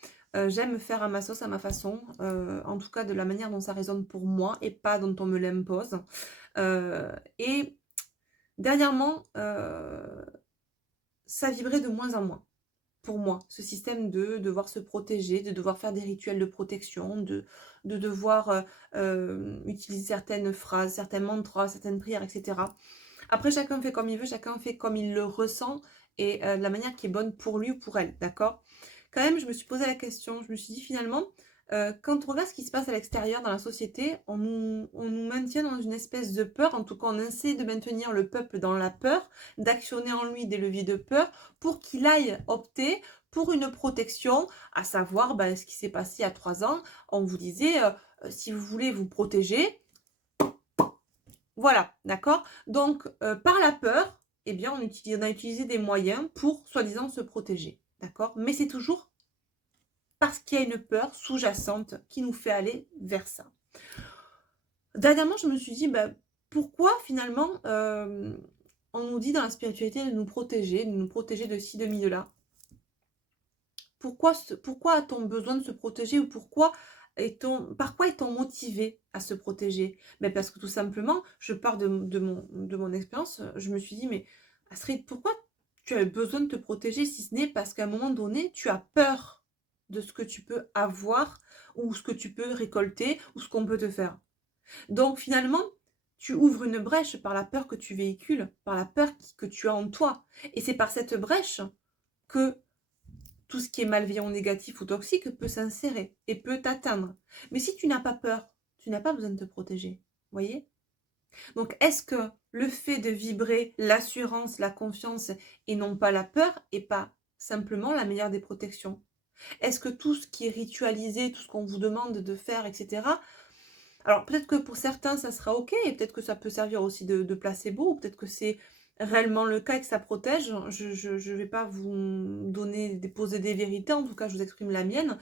J'aime faire à ma sauce, à ma façon, en tout cas de la manière dont ça résonne pour moi et pas dont on me l'impose. Et dernièrement, ça vibrait de moins en moins pour moi, ce système de devoir se protéger, de devoir faire des rituels de protection, de devoir utiliser certaines phrases, certains mantras, certaines prières, etc. Après, chacun fait comme il veut, chacun fait comme il le ressent et de la manière qui est bonne pour lui ou pour elle, d'accord? Quand même, je me suis posé la question, je me suis dit finalement, quand on regarde ce qui se passe à l'extérieur dans la société, on nous maintient dans une espèce de peur. En tout cas, on essaie de maintenir le peuple dans la peur, d'actionner en lui des leviers de peur pour qu'il aille opter pour une protection, à savoir ce qui s'est passé il y a 3 ans. On vous disait, si vous voulez vous protéger, voilà, d'accord? Donc, par la peur, eh bien, on a utilisé des moyens pour, soi-disant, se protéger, d'accord? Mais c'est toujours parce qu'il y a une peur sous-jacente qui nous fait aller vers ça. Dernièrement, je me suis dit, pourquoi finalement on nous dit dans la spiritualité de nous protéger de ci, de mi, de là. Pourquoi a-t-on besoin de se protéger ou par quoi est-on motivé à se protéger? Parce que tout simplement, je pars de mon expérience, je me suis dit, mais Astrid, pourquoi tu as besoin de te protéger si ce n'est parce qu'à un moment donné, tu as peur de ce que tu peux avoir ou ce que tu peux récolter ou ce qu'on peut te faire. Donc finalement, tu ouvres une brèche par la peur que tu véhicules, par la peur que tu as en toi. Et c'est par cette brèche que tout ce qui est malveillant, négatif ou toxique peut s'insérer et peut t'atteindre. Mais si tu n'as pas peur, tu n'as pas besoin de te protéger. Voyez? Donc est-ce que le fait de vibrer l'assurance, la confiance et non pas la peur est pas simplement la meilleure des protections? Est-ce que tout ce qui est ritualisé, tout ce qu'on vous demande de faire, etc., alors peut-être que pour certains, ça sera OK, et peut-être que ça peut servir aussi de placebo, ou peut-être que c'est réellement le cas et que ça protège. Je vais pas vous poser des vérités, en tout cas, je vous exprime la mienne.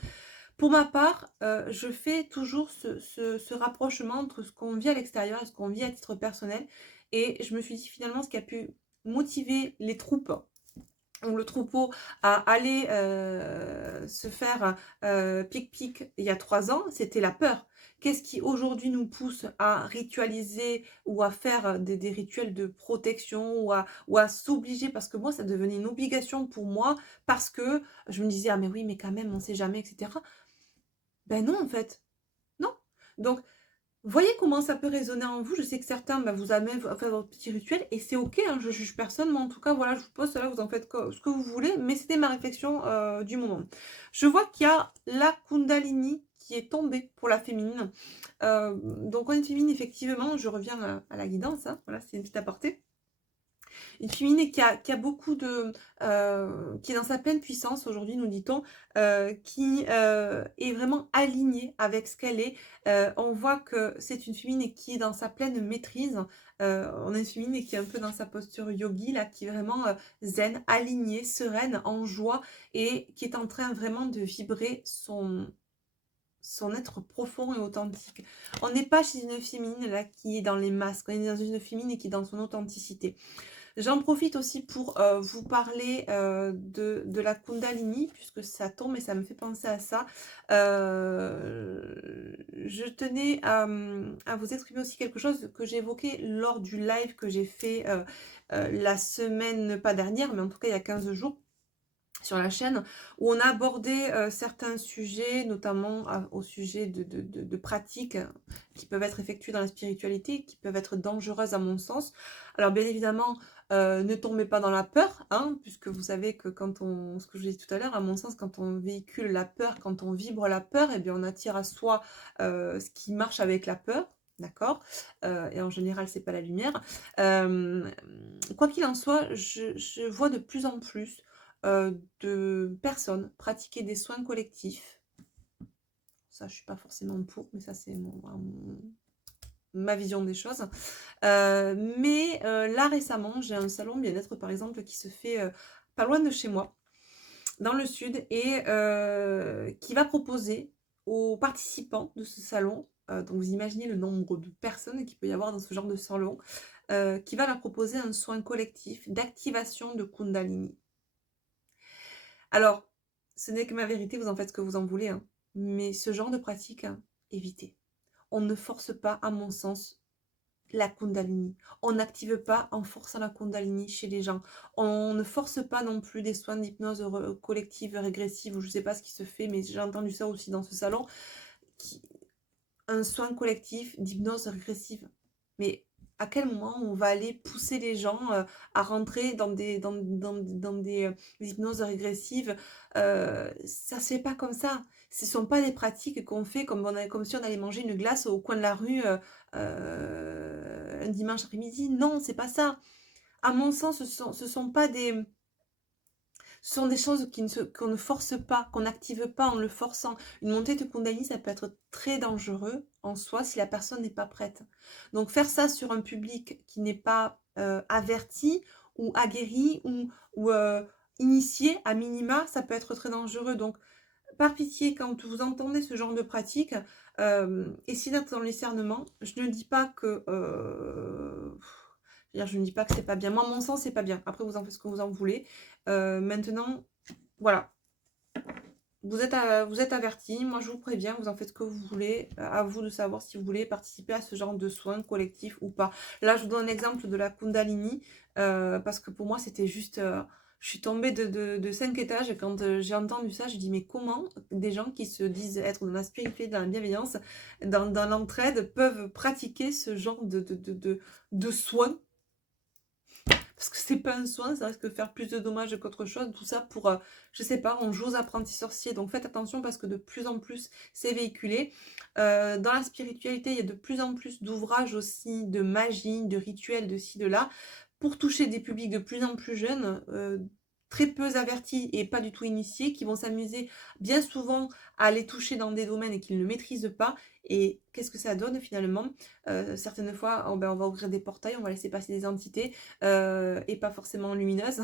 Pour ma part, je fais toujours ce rapprochement entre ce qu'on vit à l'extérieur et ce qu'on vit à titre personnel. Et je me suis dit finalement, ce qui a pu motiver les troupes ou le troupeau à aller se faire pic-pic il y a 3 ans, c'était la peur. Qu'est-ce qui aujourd'hui nous pousse à ritualiser ou à faire des rituels de protection ou à s'obliger, parce que moi ça devenait une obligation pour moi, parce que je me disais, ah mais oui mais quand même on sait jamais, etc. Ben non en fait, non. Donc voyez comment ça peut résonner en vous. Je sais que certains, vous avez fait votre petit rituel et c'est OK, hein, je juge personne, mais en tout cas, voilà, je vous pose cela, vous en faites ce que vous voulez, mais c'était ma réflexion du moment. Je vois qu'il y a la Kundalini qui est tombée pour la féminine. Donc, on est féminine, effectivement, je reviens à la guidance, hein, voilà, c'est une petite aparté. Une féminine qui a beaucoup de... qui est dans sa pleine puissance aujourd'hui, nous dit-on, qui est vraiment alignée avec ce qu'elle est. On voit que c'est une féminine qui est dans sa pleine maîtrise. On a une féminine qui est un peu dans sa posture yogi, là, qui est vraiment zen, alignée, sereine, en joie, et qui est en train vraiment de vibrer son être profond et authentique. On n'est pas chez une féminine là qui est dans les masques, on est dans une féminine qui est dans son authenticité. J'en profite aussi pour vous parler de la Kundalini, puisque ça tombe et ça me fait penser à ça. Je tenais à vous exprimer aussi quelque chose que j'ai évoqué lors du live que j'ai fait la semaine, pas dernière, mais en tout cas il y a 15 jours, sur la chaîne, où on a abordé certains sujets, notamment au sujet de pratiques qui peuvent être effectuées dans la spiritualité, qui peuvent être dangereuses à mon sens. Alors bien évidemment, ne tombez pas dans la peur, hein, puisque vous savez que ce que je disais tout à l'heure, à mon sens, quand on véhicule la peur, quand on vibre la peur, eh bien on attire à soi ce qui marche avec la peur. D'accord, et en général, c'est pas la lumière. Quoi qu'il en soit, je vois de plus en plus de personnes pratiquer des soins collectifs. Ça, je suis pas forcément pour, mais ça, c'est ma vision des choses. Mais là, récemment, j'ai un salon bien-être, par exemple, qui se fait pas loin de chez moi, dans le sud, et qui va proposer aux participants de ce salon, donc vous imaginez le nombre de personnes qu'il peut y avoir dans ce genre de salon, qui va leur proposer un soin collectif d'activation de Kundalini. Alors, ce n'est que ma vérité, vous en faites ce que vous en voulez, hein. Mais ce genre de pratique, hein, évitez. On ne force pas, à mon sens, la Kundalini. On n'active pas en forçant la Kundalini chez les gens. On ne force pas non plus des soins d'hypnose collective, régressive, ou je ne sais pas ce qui se fait, mais j'ai entendu ça aussi dans ce salon. Un soin collectif d'hypnose régressive. Mais à quel moment on va aller pousser les gens à rentrer dans des hypnoses régressives? Ça se fait pas comme ça. Ce ne sont pas des pratiques qu'on fait comme si on allait manger une glace au coin de la rue un dimanche après-midi. Non, c'est pas ça. À mon sens, ce sont pas des... Ce sont des choses qu'on ne force pas, qu'on n'active pas en le forçant. Une montée de Kundalini, ça peut être très dangereux en soi si la personne n'est pas prête. Donc faire ça sur un public qui n'est pas averti ou aguerri ou initié à minima, ça peut être très dangereux. Donc par pitié, quand vous entendez ce genre de pratique, essayez d'être dans le discernement. Je ne dis pas que... je ne dis pas que c'est pas bien. Moi, à mon sens, c'est pas bien. Après, vous en faites ce que vous en voulez. Maintenant, voilà. Vous êtes avertis. Moi, je vous préviens. Vous en faites ce que vous voulez. À vous de savoir si vous voulez participer à ce genre de soins collectifs ou pas. Là, je vous donne un exemple de la Kundalini. Parce que pour moi, c'était juste... je suis tombée de 5 étages et quand j'ai entendu ça, je dis mais comment des gens qui se disent être dans la spiritualité, dans la bienveillance, dans l'entraide, peuvent pratiquer ce genre de soins? Parce que c'est pas un soin, ça risque de faire plus de dommages qu'autre chose. Tout ça pour, je sais pas, on joue aux apprentis sorciers. Donc faites attention parce que de plus en plus, c'est véhiculé. Dans la spiritualité, il y a de plus en plus d'ouvrages aussi, de magie, de rituels, de ci, de là, pour toucher des publics de plus en plus jeunes, très peu avertis et pas du tout initiés, qui vont s'amuser bien souvent à les toucher dans des domaines qu'ils ne maîtrisent pas. Et qu'est-ce que ça donne finalement? Certaines fois, on va ouvrir des portails, on va laisser passer des entités et pas forcément lumineuses,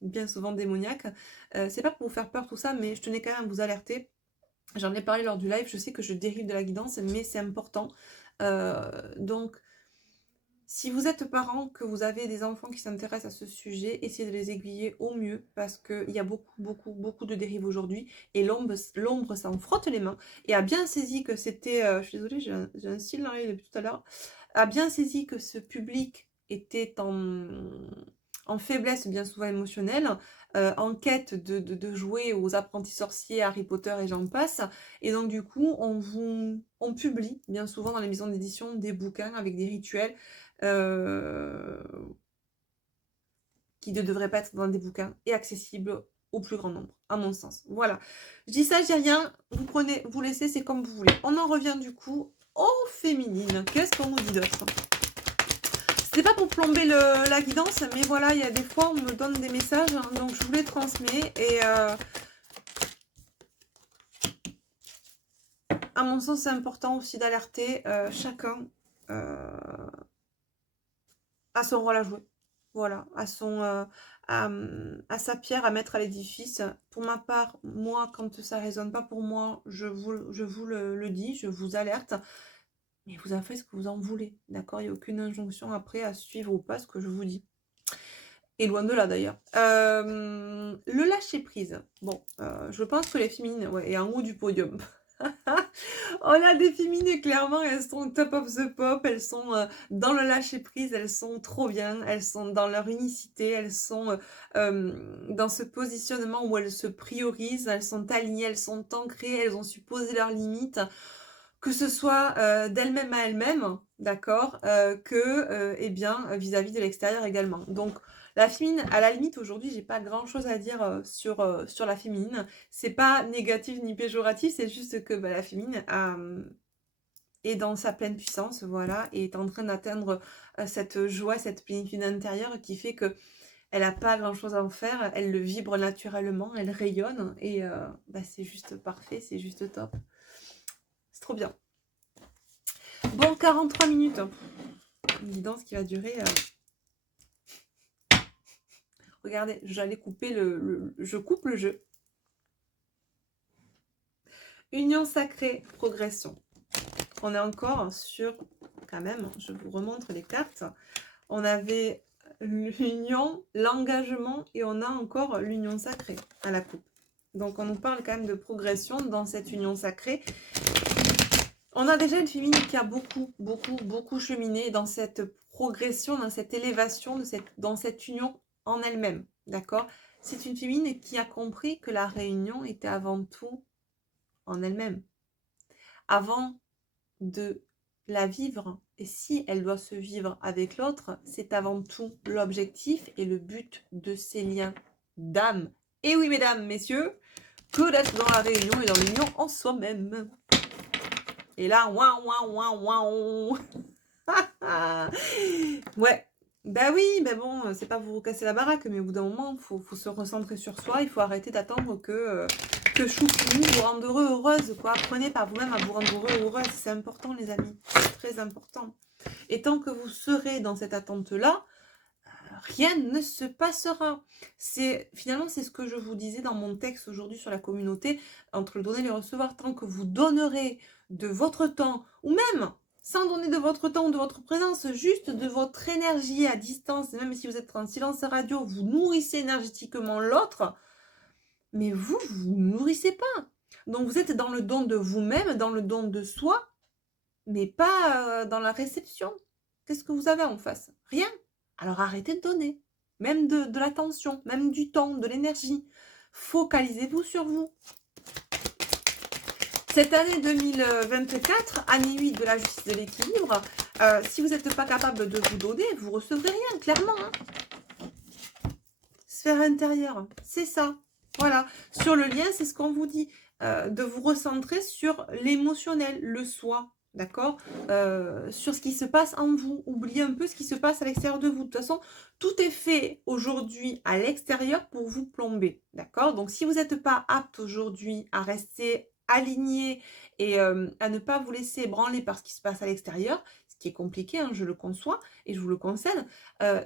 bien souvent démoniaques. C'est pas pour vous faire peur tout ça, mais je tenais quand même à vous alerter. J'en ai parlé lors du live, je sais que je dérive de la guidance, mais c'est important. Donc, si vous êtes parent, que vous avez des enfants qui s'intéressent à ce sujet, essayez de les aiguiller au mieux parce qu'il y a beaucoup de dérives aujourd'hui et l'ombre s'en frotte les mains et a bien saisi que c'était, je suis désolée, j'ai un cil dans l'œil depuis tout à l'heure, a bien saisi que ce public était en faiblesse bien souvent émotionnelle, en quête de jouer aux apprentis sorciers, Harry Potter et j'en passe. Et donc du coup, on publie bien souvent dans les maisons d'édition des bouquins avec des rituels qui ne devraient pas être dans des bouquins et accessibles au plus grand nombre, à mon sens. Voilà. Je dis ça, je dis rien. Vous prenez, vous laissez, c'est comme vous voulez. On en revient du coup aux féminines. Qu'est-ce qu'on nous dit d'autre? C'est pas pour plomber la guidance, mais voilà, il y a des fois on me donne des messages, hein, donc je vous les transmets et à mon sens c'est important aussi d'alerter chacun à son rôle à jouer. Voilà, à sa pierre à mettre à l'édifice. Pour ma part, moi, quand ça ne résonne pas pour moi, je vous le dis, je vous alerte. Mais vous en faites ce que vous en voulez, d'accord? Il n'y a aucune injonction après à suivre ou pas ce que je vous dis. Et loin de là d'ailleurs. Le lâcher prise. Bon, je pense que les féminines, ouais, et en haut du podium. On a des féminines, clairement, elles sont top of the pop, elles sont dans le lâcher prise, elles sont trop bien, elles sont dans leur unicité, elles sont dans ce positionnement où elles se priorisent, elles sont alignées, elles sont ancrées, elles ont su poser leurs limites, que ce soit d'elles-mêmes à elles-mêmes, d'accord, que eh bien vis-à-vis de l'extérieur également. Donc la féminine, à la limite, aujourd'hui, j'ai pas grand-chose à dire sur la féminine. C'est pas négatif ni péjoratif, c'est juste que la féminine est dans sa pleine puissance, voilà, et est en train d'atteindre cette joie, cette plénitude intérieure qui fait que elle n'a pas grand-chose à en faire, elle le vibre naturellement, elle rayonne, et c'est juste parfait, c'est juste top. C'est trop bien. Bon, 43 minutes. Une guidance qui va durer... Regardez, j'allais couper je coupe le jeu. Union sacrée, progression. On est encore sur, quand même, je vous remontre les cartes. On avait l'union, l'engagement et on a encore l'union sacrée à la coupe. Donc on nous parle quand même de progression dans cette union sacrée. On a déjà une féminine qui a beaucoup cheminé dans cette progression, dans cette élévation, dans cette union en elle-même, d'accord? C'est une féminine qui a compris que la réunion était avant tout en elle-même. Avant de la vivre, et si elle doit se vivre avec l'autre, c'est avant tout l'objectif et le but de ces liens d'âme. Et oui, mesdames, messieurs, que d'être dans la réunion et dans l'union en soi-même. Et là, ouin, ouin, ouin, ouin. Ouais. Bah oui, mais bon, c'est pas pour vous casser la baraque, mais au bout d'un moment, faut se recentrer sur soi. Il faut arrêter d'attendre que Choupi vous rende heureux, heureuse, quoi. Apprenez par vous-même à vous rendre heureux, heureuse. C'est important, les amis. C'est très important. Et tant que vous serez dans cette attente-là, rien ne se passera. Finalement, c'est ce que je vous disais dans mon texte aujourd'hui sur la communauté, entre le donner et le recevoir. Tant que vous donnerez de votre temps, ou même sans donner de votre temps ou de votre présence, juste de votre énergie à distance, même si vous êtes en silence radio, vous nourrissez énergétiquement l'autre, mais vous nourrissez pas. Donc vous êtes dans le don de vous-même, dans le don de soi, mais pas dans la réception. Qu'est-ce que vous avez en face? Rien. Alors arrêtez de donner, même de l'attention, même du temps, de l'énergie. Focalisez-vous sur vous. Cette année 2024, année 8 de la justice de l'équilibre, si vous n'êtes pas capable de vous donner, vous ne recevrez rien, clairement. Hein. Sphère intérieure, c'est ça. Voilà. Sur le lien, c'est ce qu'on vous dit, de vous recentrer sur l'émotionnel, le soi. D'accord, sur ce qui se passe en vous. Oubliez un peu ce qui se passe à l'extérieur de vous. De toute façon, tout est fait aujourd'hui à l'extérieur pour vous plomber. D'accord, donc si vous n'êtes pas apte aujourd'hui à rester aligné et à ne pas vous laisser ébranler par ce qui se passe à l'extérieur, ce qui est compliqué, hein, je le conçois et je vous le concède.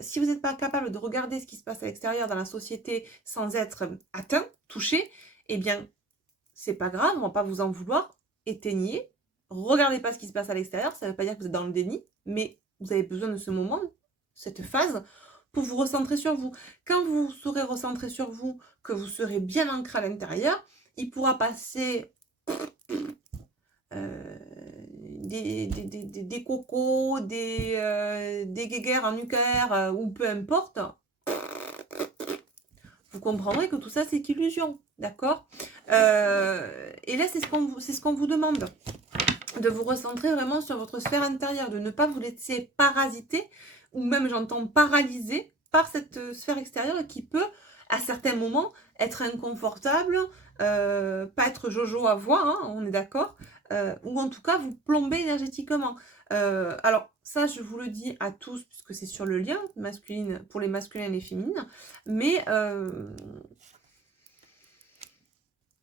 Si vous n'êtes pas capable de regarder ce qui se passe à l'extérieur dans la société sans être atteint, touché, eh bien, c'est pas grave, on va pas vous en vouloir. Éteignez. Regardez pas ce qui se passe à l'extérieur, ça ne veut pas dire que vous êtes dans le déni, mais vous avez besoin de ce moment, cette phase, pour vous recentrer sur vous. Quand vous serez recentré sur vous, que vous serez bien ancré à l'intérieur, il pourra passer des cocos, des guéguerres en nucléaire, ou peu importe. Vous comprendrez que tout ça, c'est illusion, d'accord, et là, c'est ce qu'on vous demande. De vous recentrer vraiment sur votre sphère intérieure, de ne pas vous laisser parasiter, ou même j'entends paralyser par cette sphère extérieure qui peut, à certains moments, être inconfortable, pas être jojo à voir, hein, on est d'accord, ou en tout cas vous plomber énergétiquement. Alors ça, je vous le dis à tous, puisque c'est sur le lien masculine, pour les masculins et les féminines, mais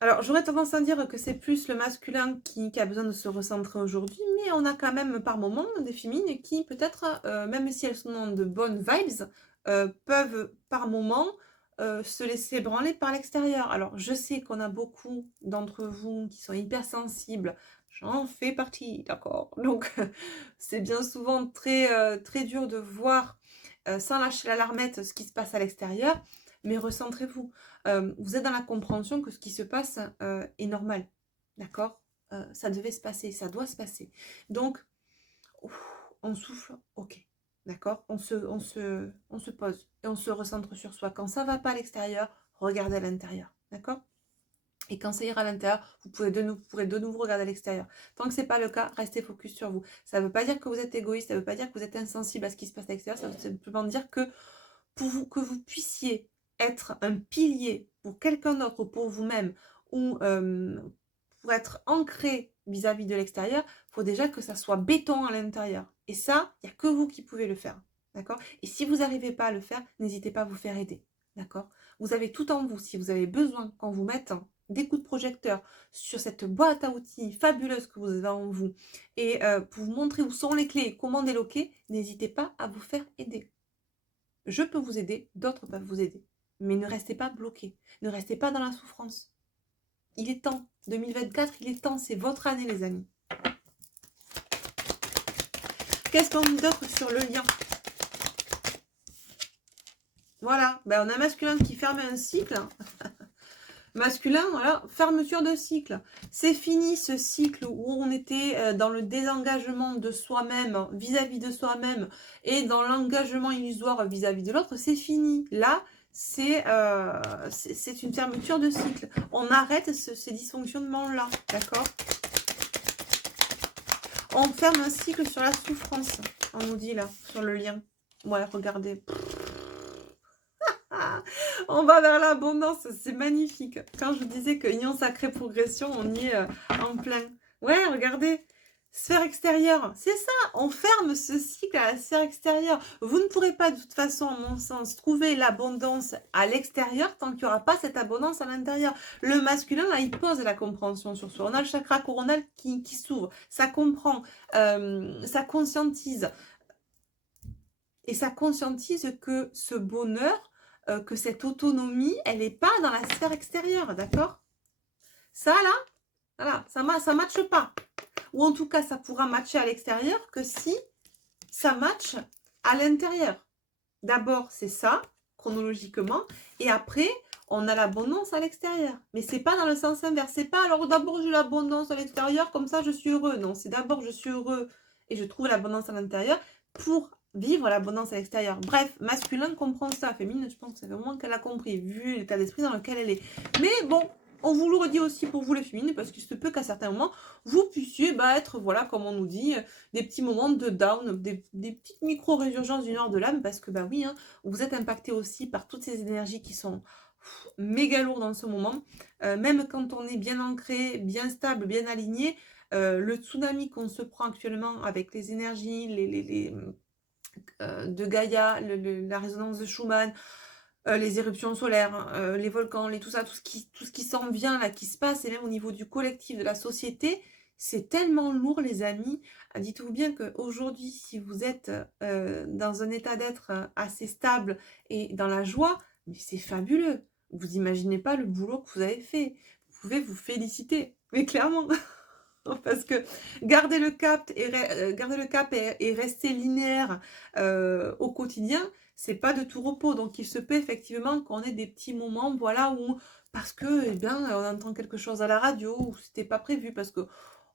alors, j'aurais tendance à dire que c'est plus le masculin qui a besoin de se recentrer aujourd'hui, mais on a quand même par moments des féminines qui, peut-être, même si elles sont dans de bonnes vibes, peuvent par moments se laisser branler par l'extérieur. Alors, je sais qu'on a beaucoup d'entre vous qui sont hypersensibles, j'en fais partie, d'accord. Donc, c'est bien souvent très, très dur de voir, sans lâcher la larmette, ce qui se passe à l'extérieur, mais recentrez-vous. Vous êtes dans la compréhension que ce qui se passe est normal, d'accord, ça devait se passer, ça doit se passer. Donc, on souffle, ok, d'accord, on se pose et on se recentre sur soi. Quand ça ne va pas à l'extérieur, regardez à l'intérieur, d'accord. Et quand ça ira à l'intérieur, vous pourrez de nouveau regarder à l'extérieur. Tant que ce n'est pas le cas, restez focus sur vous. Ça ne veut pas dire que vous êtes égoïste, ça ne veut pas dire que vous êtes insensible à ce qui se passe à l'extérieur, ça veut simplement dire que que vous puissiez être un pilier pour quelqu'un d'autre ou pour vous-même, ou pour être ancré vis-à-vis de l'extérieur, il faut déjà que ça soit béton à l'intérieur. Et ça, il n'y a que vous qui pouvez le faire. D'accord? Et si vous n'arrivez pas à le faire, n'hésitez pas à vous faire aider. D'accord? Vous avez tout en vous. Si vous avez besoin qu'on vous mette des coups de projecteur sur cette boîte à outils fabuleuse que vous avez en vous et pour vous montrer où sont les clés et comment débloquer, n'hésitez pas à vous faire aider. Je peux vous aider, d'autres peuvent vous aider. Mais ne restez pas bloqué. Ne restez pas dans la souffrance. Il est temps. 2024, il est temps. C'est votre année, les amis. Qu'est-ce qu'on nous offre sur le lien? Voilà. Ben, on a un masculin qui ferme un cycle. Masculin, voilà, fermeture de cycle. C'est fini ce cycle où on était dans le désengagement de soi-même, vis-à-vis de soi-même, et dans l'engagement illusoire vis-à-vis de l'autre. C'est fini. Là, c'est une fermeture de cycle. On arrête ces dysfonctionnements-là, d'accord? On ferme un cycle sur la souffrance, on nous dit là, sur le lien. Ouais, regardez. On va vers l'abondance, c'est magnifique. Quand je vous disais que union sacrée progression, on y est en plein. Ouais, regardez, sphère extérieure, c'est ça, on ferme ce cycle à la sphère extérieure. Vous ne pourrez pas de toute façon, à mon sens, trouver l'abondance à l'extérieur tant qu'il n'y aura pas cette abondance à l'intérieur. Le masculin, là, il pose la compréhension sur soi. On a le chakra coronal qui s'ouvre, ça comprend, ça conscientise. Et ça conscientise que ce bonheur, que cette autonomie, elle n'est pas dans la sphère extérieure, d'accord? Ça, là, voilà, ça matche pas. Ou en tout cas, ça pourra matcher à l'extérieur que si ça matche à l'intérieur. D'abord, c'est ça, chronologiquement, et après, on a l'abondance à l'extérieur. Mais c'est pas dans le sens inverse. C'est pas, alors d'abord, j'ai l'abondance à l'extérieur, comme ça, je suis heureux. Non, c'est d'abord, je suis heureux et je trouve l'abondance à l'intérieur pour vivre l'abondance à l'extérieur. Bref, masculin comprend ça. Féminine, je pense que c'est au moins qu'elle a compris, vu l'état d'esprit dans lequel elle est. Mais bon, on vous le redit aussi pour vous les féminines, parce qu'il se peut qu'à certains moments, vous puissiez être, voilà, comme on nous dit, des petits moments de down, des petites micro-résurgences du nord de l'âme, parce que, bah oui, hein, vous êtes impacté aussi par toutes ces énergies qui sont méga lourdes en ce moment. Même quand on est bien ancré, bien stable, bien aligné, le tsunami qu'on se prend actuellement avec les énergies, de Gaïa, la résonance de Schumann, les éruptions solaires, les volcans, tout ça, tout ce qui s'en vient là, qui se passe, et même au niveau du collectif, de la société, c'est tellement lourd, les amis. Dites-vous bien qu'aujourd'hui, si vous êtes dans un état d'être assez stable et dans la joie, mais c'est fabuleux. Vous imaginez pas le boulot que vous avez fait. Vous pouvez vous féliciter, mais clairement. Parce que garder le cap et rester linéaire au quotidien, c'est pas de tout repos. Donc il se peut effectivement qu'on ait des petits moments, voilà, où parce que eh bien on entend quelque chose à la radio ou c'était pas prévu, parce que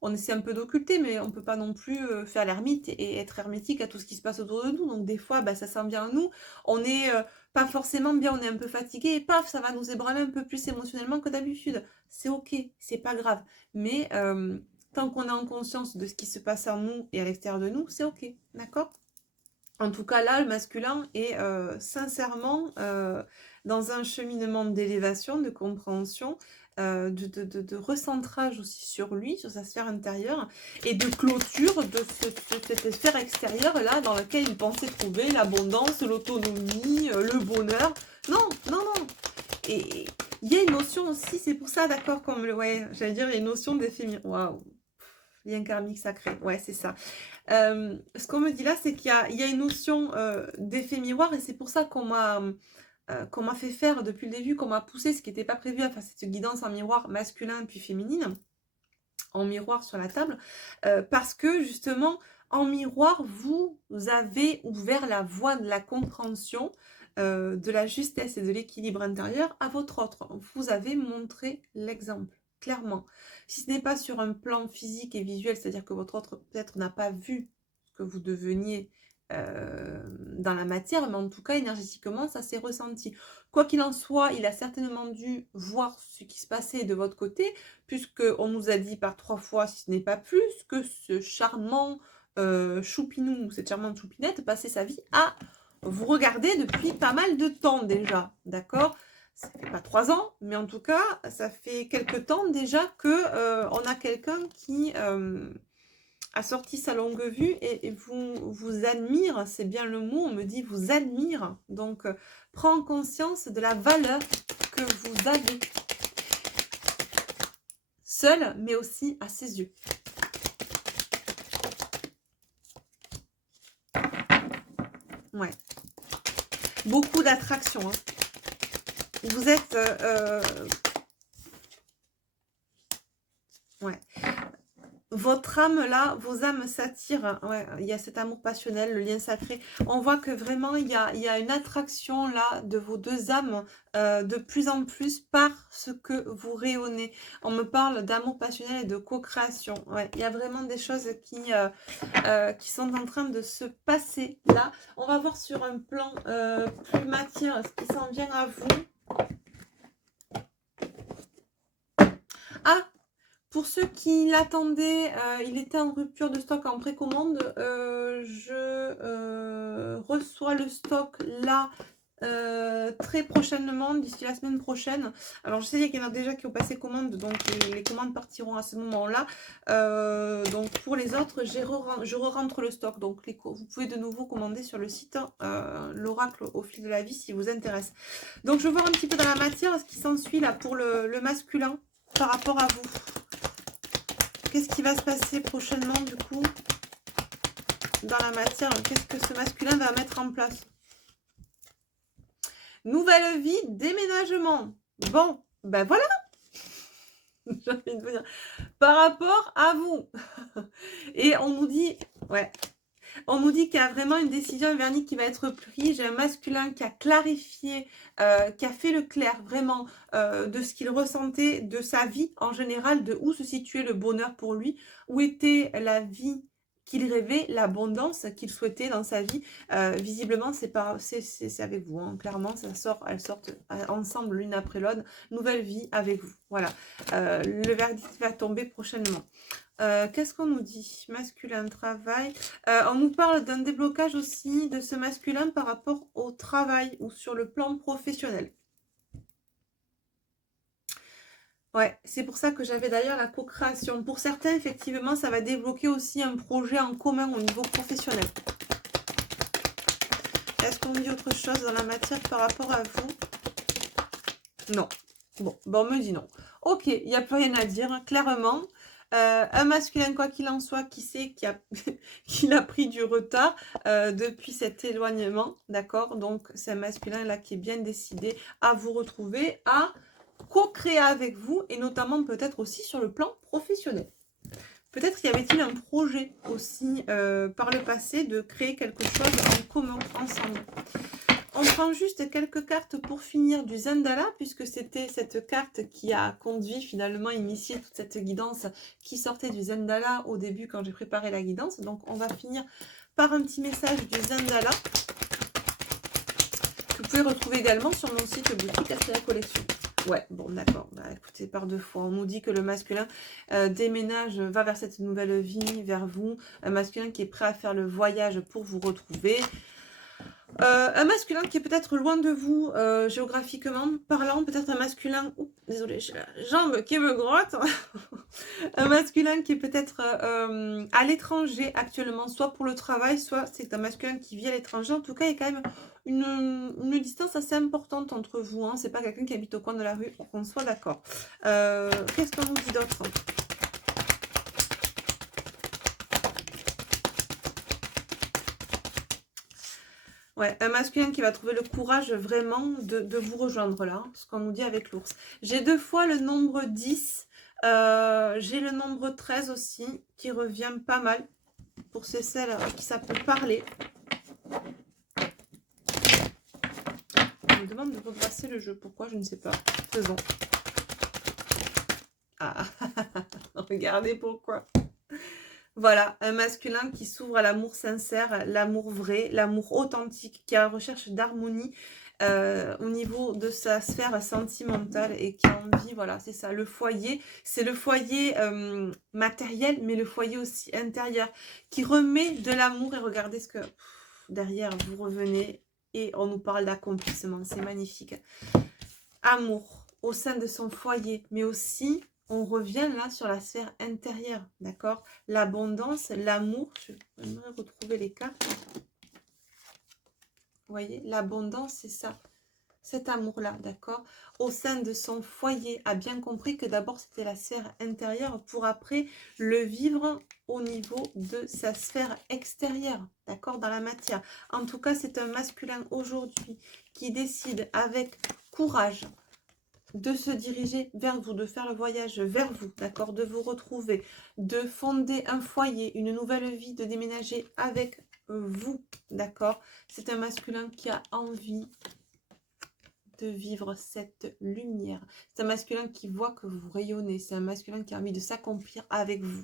on essaie un peu d'occulter, mais on peut pas non plus faire l'ermite et être hermétique à tout ce qui se passe autour de nous. Donc des fois, bah, ça sent bien à nous. On est pas forcément bien, on est un peu fatigué et paf, ça va nous ébranler un peu plus émotionnellement que d'habitude. C'est ok, c'est pas grave. Mais tant qu'on est en conscience de ce qui se passe en nous et à l'extérieur de nous, c'est ok, d'accord? En tout cas, là, le masculin est sincèrement dans un cheminement d'élévation, de compréhension, de recentrage aussi sur lui, sur sa sphère intérieure, et de clôture de cette sphère extérieure-là dans laquelle il pensait trouver l'abondance, l'autonomie, le bonheur. Non, non, non. Et il y a une notion aussi, c'est pour ça, d'accord, comme le, ouais, j'allais dire les notions d'éphémère. Waouh, lien karmique sacré, ouais, c'est ça. Ce qu'on me dit là, c'est qu'il y a une notion d'effet miroir, et c'est pour ça qu'on m'a fait faire depuis le début, qu'on m'a poussé, ce qui n'était pas prévu, à faire cette guidance en miroir masculin puis féminine, en miroir sur la table, parce que justement, en miroir, vous avez ouvert la voie de la compréhension, de la justesse et de l'équilibre intérieur à votre autre. Vous avez montré l'exemple, clairement. Si ce n'est pas sur un plan physique et visuel, c'est-à-dire que votre autre peut-être n'a pas vu ce que vous deveniez dans la matière, mais en tout cas, énergétiquement, ça s'est ressenti. Quoi qu'il en soit, il a certainement dû voir ce qui se passait de votre côté, puisqu'on nous a dit par 3 fois, si ce n'est pas plus, que ce charmant choupinou, cette charmante choupinette, passait sa vie à vous regarder depuis pas mal de temps déjà, d'accord? Ça fait pas 3 ans, mais en tout cas, ça fait quelques temps déjà que on a quelqu'un qui a sorti sa longue vue et vous admire, c'est bien le mot, on me dit vous admire. Donc, prends conscience de la valeur que vous avez. Seul, mais aussi à ses yeux. Ouais. Beaucoup d'attraction. Hein. Vous êtes... ouais. Votre âme là, vos âmes s'attirent, ouais, il y a cet amour passionnel, le lien sacré. On voit que vraiment il y a une attraction là de vos deux âmes de plus en plus par ce que vous rayonnez. On me parle d'amour passionnel et de co-création. Ouais, il y a vraiment des choses qui sont en train de se passer là. On va voir sur un plan plus matière ce qui s'en vient à vous. Ah! Pour ceux qui l'attendaient, il était en rupture de stock en précommande. Je reçois le stock là Très prochainement, d'ici la semaine prochaine. Alors je sais qu'il y en a déjà qui ont passé commande, donc les commandes partiront à ce moment-là. Donc pour les autres, je re-rentre le stock. Donc vous pouvez de nouveau commander sur le site l'oracle au fil de la vie si vous intéresse. Donc je vais voir un petit peu dans la matière ce qui s'ensuit là pour le masculin par rapport à vous. Qu'est-ce qui va se passer prochainement du coup dans la matière? Qu'est-ce que ce masculin va mettre en place? Nouvelle vie, déménagement. Bon, ben voilà. J'ai envie de vous dire. Par rapport à vous. Et on nous dit, ouais, on nous dit qu'il y a vraiment une décision, un verdict qui va être pris. J'ai un masculin qui a clarifié, qui a fait le clair vraiment de ce qu'il ressentait, de sa vie en général, de où se situait le bonheur pour lui, où était la vie qu'il rêvait, l'abondance qu'il souhaitait dans sa vie. Visiblement, c'est avec vous. Hein. Clairement, elles sortent ensemble l'une après l'autre. Nouvelle vie avec vous. Voilà. Le verdict va tomber prochainement. Qu'est-ce qu'on nous dit? Masculin, travail. On nous parle d'un déblocage aussi de ce masculin par rapport au travail ou sur le plan professionnel. Ouais, c'est pour ça que j'avais d'ailleurs la co-création. Pour certains, effectivement, ça va débloquer aussi un projet en commun au niveau professionnel. Est-ce qu'on dit autre chose dans la matière par rapport à vous? Non. Bon, on me dit non. Ok, il n'y a plus rien à dire, hein, clairement. Un masculin, quoi qu'il en soit, qui sait qu'il a pris du retard depuis cet éloignement, d'accord? Donc, c'est un masculin là qui est bien décidé à vous retrouver, à co-créer avec vous, et notamment peut-être aussi sur le plan professionnel. Peut-être y avait-il un projet aussi par le passé de créer quelque chose en commun, ensemble. On prend juste quelques cartes pour finir du Zendala, puisque c'était cette carte qui a conduit finalement, initié toute cette guidance qui sortait du Zendala au début quand j'ai préparé la guidance. Donc on va finir par un petit message du Zendala que vous pouvez retrouver également sur mon site boutique Astrea Collection. Ouais, bon d'accord, bah, écoutez, par deux fois, on nous dit que le masculin déménage, va vers cette nouvelle vie, vers vous, un masculin qui est prêt à faire le voyage pour vous retrouver. Un masculin qui est peut-être loin de vous, géographiquement parlant, peut-être un masculin, désolé, j'ai la jambe qui me grotte, un masculin qui est peut-être à l'étranger actuellement, soit pour le travail, soit c'est un masculin qui vit à l'étranger. En tout cas, il y a quand même une distance assez importante entre vous, hein. C'est pas quelqu'un qui habite au coin de la rue, pour qu'on soit d'accord. Qu'est-ce qu'on vous dit d'autre ? Ouais, un masculin qui va trouver le courage vraiment de vous rejoindre là, ce qu'on nous dit avec l'ours. J'ai deux fois le nombre 10, j'ai le nombre 13 aussi, qui revient pas mal pour celles qui ça peut parler. On me demande de rebrasser le jeu, pourquoi je ne sais pas. Faisons. Ah, regardez pourquoi. Voilà, un masculin qui s'ouvre à l'amour sincère, l'amour vrai, l'amour authentique, qui est à la recherche d'harmonie au niveau de sa sphère sentimentale et qui a envie, voilà, c'est ça, le foyer, c'est le foyer matériel, mais le foyer aussi intérieur, qui remet de l'amour. Et regardez ce que derrière vous revenez et on nous parle d'accomplissement, c'est magnifique. Amour au sein de son foyer, mais aussi on revient là sur la sphère intérieure, d'accord? L'abondance, l'amour, je vais retrouver les cartes. Vous voyez, l'abondance, c'est ça, cet amour-là, d'accord? Au sein de son foyer, a bien compris que d'abord c'était la sphère intérieure pour après le vivre au niveau de sa sphère extérieure, d'accord? Dans la matière. En tout cas, c'est un masculin aujourd'hui qui décide avec courage de se diriger vers vous, de faire le voyage vers vous, d'accord, de vous retrouver, de fonder un foyer, une nouvelle vie, de déménager avec vous, d'accord. C'est un masculin qui a envie de vivre cette lumière. C'est un masculin qui voit que vous rayonnez. C'est un masculin qui a envie de s'accomplir avec vous.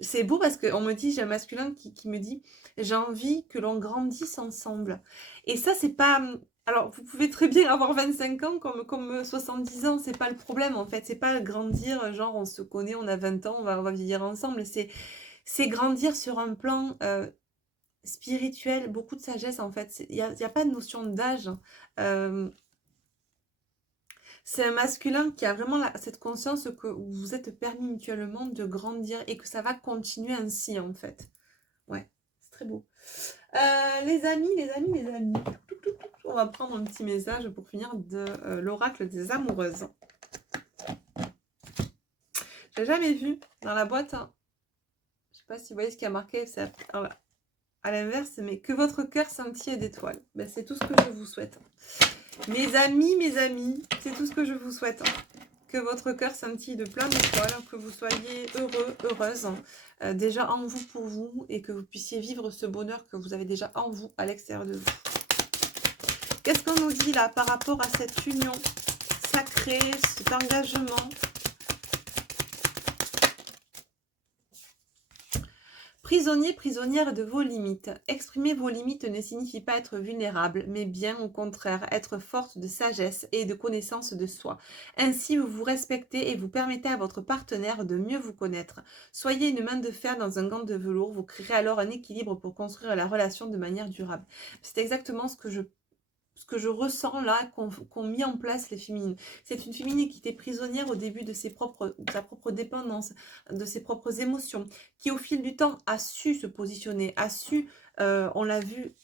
C'est beau parce qu'on me dit, j'ai un masculin qui me dit, j'ai envie que l'on grandisse ensemble. Et ça, c'est pas... Alors, vous pouvez très bien avoir 25 ans comme 70 ans, c'est pas le problème en fait. C'est pas grandir, genre on se connaît, on a 20 ans, on va vieillir ensemble. C'est grandir sur un plan spirituel, beaucoup de sagesse en fait. Il y a pas de notion d'âge. Euh, c'est un masculin qui a vraiment cette conscience que vous vous êtes permis mutuellement de grandir et que ça va continuer ainsi en fait. Ouais, c'est très beau. Les amis, les amis, les amis. On va prendre un petit message pour finir de l'oracle des amoureuses. J'ai jamais vu dans la boîte, hein. Je sais pas si vous voyez ce qui a marqué, c'est à l'inverse, mais que votre cœur scintille d'étoiles. Ben, c'est tout ce que je vous souhaite. Mes amis, c'est tout ce que je vous souhaite. Que votre cœur scintille de plein d'étoiles, que vous soyez heureux, heureuse, déjà en vous pour vous, et que vous puissiez vivre ce bonheur que vous avez déjà en vous, à l'extérieur de vous. Qu'est-ce qu'on nous dit là par rapport à cette union sacrée, cet engagement ? Prisonnier, prisonnière de vos limites. Exprimer vos limites ne signifie pas être vulnérable, mais bien au contraire, être forte de sagesse et de connaissance de soi. Ainsi, vous vous respectez et vous permettez à votre partenaire de mieux vous connaître. Soyez une main de fer dans un gant de velours, vous créerez alors un équilibre pour construire la relation de manière durable. C'est exactement ce que je ressens là, qu'ont mis en place les féminines. C'est une féminine qui était prisonnière au début de sa propre dépendance, de ses propres émotions, qui au fil du temps a su se positionner, a su, on l'a vu,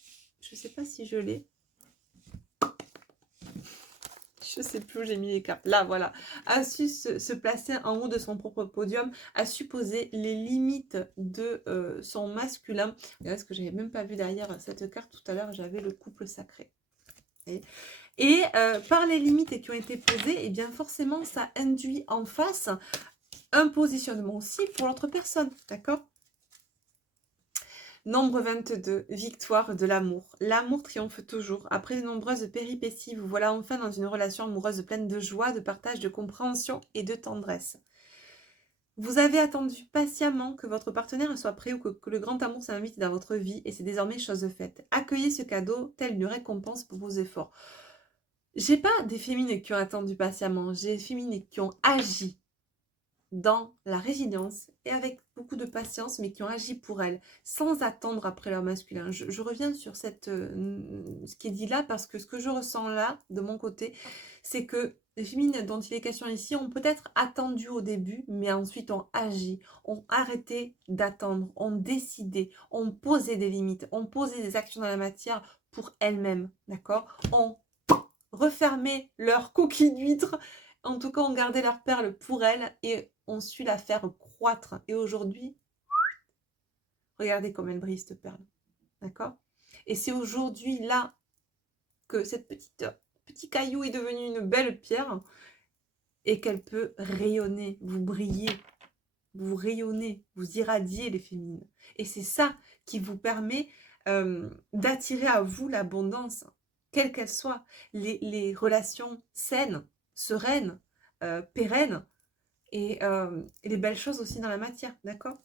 je ne sais pas si je l'ai, je ne sais plus où j'ai mis les cartes, là voilà, a su se placer en haut de son propre podium, a su poser les limites de son masculin. Regardez ce que je n'avais même pas vu derrière cette carte tout à l'heure, j'avais le couple sacré. Et par les limites qui ont été posées, et bien forcément, ça induit en face un positionnement aussi pour l'autre personne, d'accord ? Nombre 22, victoire de l'amour. L'amour triomphe toujours. Après de nombreuses péripéties, vous voilà enfin dans une relation amoureuse pleine de joie, de partage, de compréhension et de tendresse. Vous avez attendu patiemment que votre partenaire soit prêt ou que le grand amour s'invite dans votre vie et c'est désormais chose faite. Accueillez ce cadeau, telle une récompense pour vos efforts. J'ai pas des féminines qui ont attendu patiemment, j'ai des féminines qui ont agi dans la résilience et avec beaucoup de patience, mais qui ont agi pour elles, sans attendre après leur masculin. Je reviens sur ce qui est dit là, parce que ce que je ressens là, de mon côté, c'est que les féminines dont il est question ici ont peut-être attendu au début, mais ensuite ont agi, ont arrêté d'attendre, ont décidé, ont posé des limites, ont posé des actions dans la matière pour elles-mêmes, d'accord ? Ont refermé leur coquille d'huître, en tout cas ont gardé leur perle pour elles et ont su la faire croître. Et aujourd'hui, regardez comme elle brille cette perle, d'accord ? Et c'est aujourd'hui là que cette petit caillou est devenu une belle pierre et qu'elle peut rayonner, vous briller, vous rayonnez, vous irradiez les féminines. Et c'est ça qui vous permet d'attirer à vous l'abondance, quelle qu'elle soit, les relations saines, sereines, pérennes et les belles choses aussi dans la matière, d'accord ?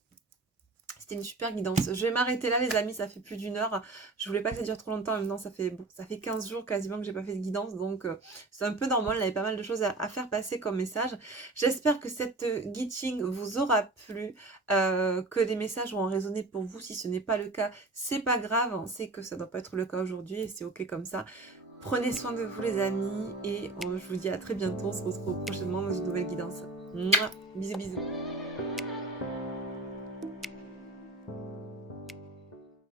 C'était une super guidance. Je vais m'arrêter là, les amis, ça fait plus d'1 heure. Je voulais pas que ça dure trop longtemps. En même temps, ça fait 15 jours quasiment que j'ai pas fait de guidance. Donc, c'est un peu normal. Il y avait pas mal de choses à faire passer comme message. J'espère que cette guiding vous aura plu, que des messages auront résonné pour vous. Si ce n'est pas le cas, c'est pas grave. On sait que ça doit pas être le cas aujourd'hui et c'est ok comme ça. Prenez soin de vous, les amis. Et je vous dis à très bientôt. On se retrouve prochainement dans une nouvelle guidance. Mouah, bisous, bisous.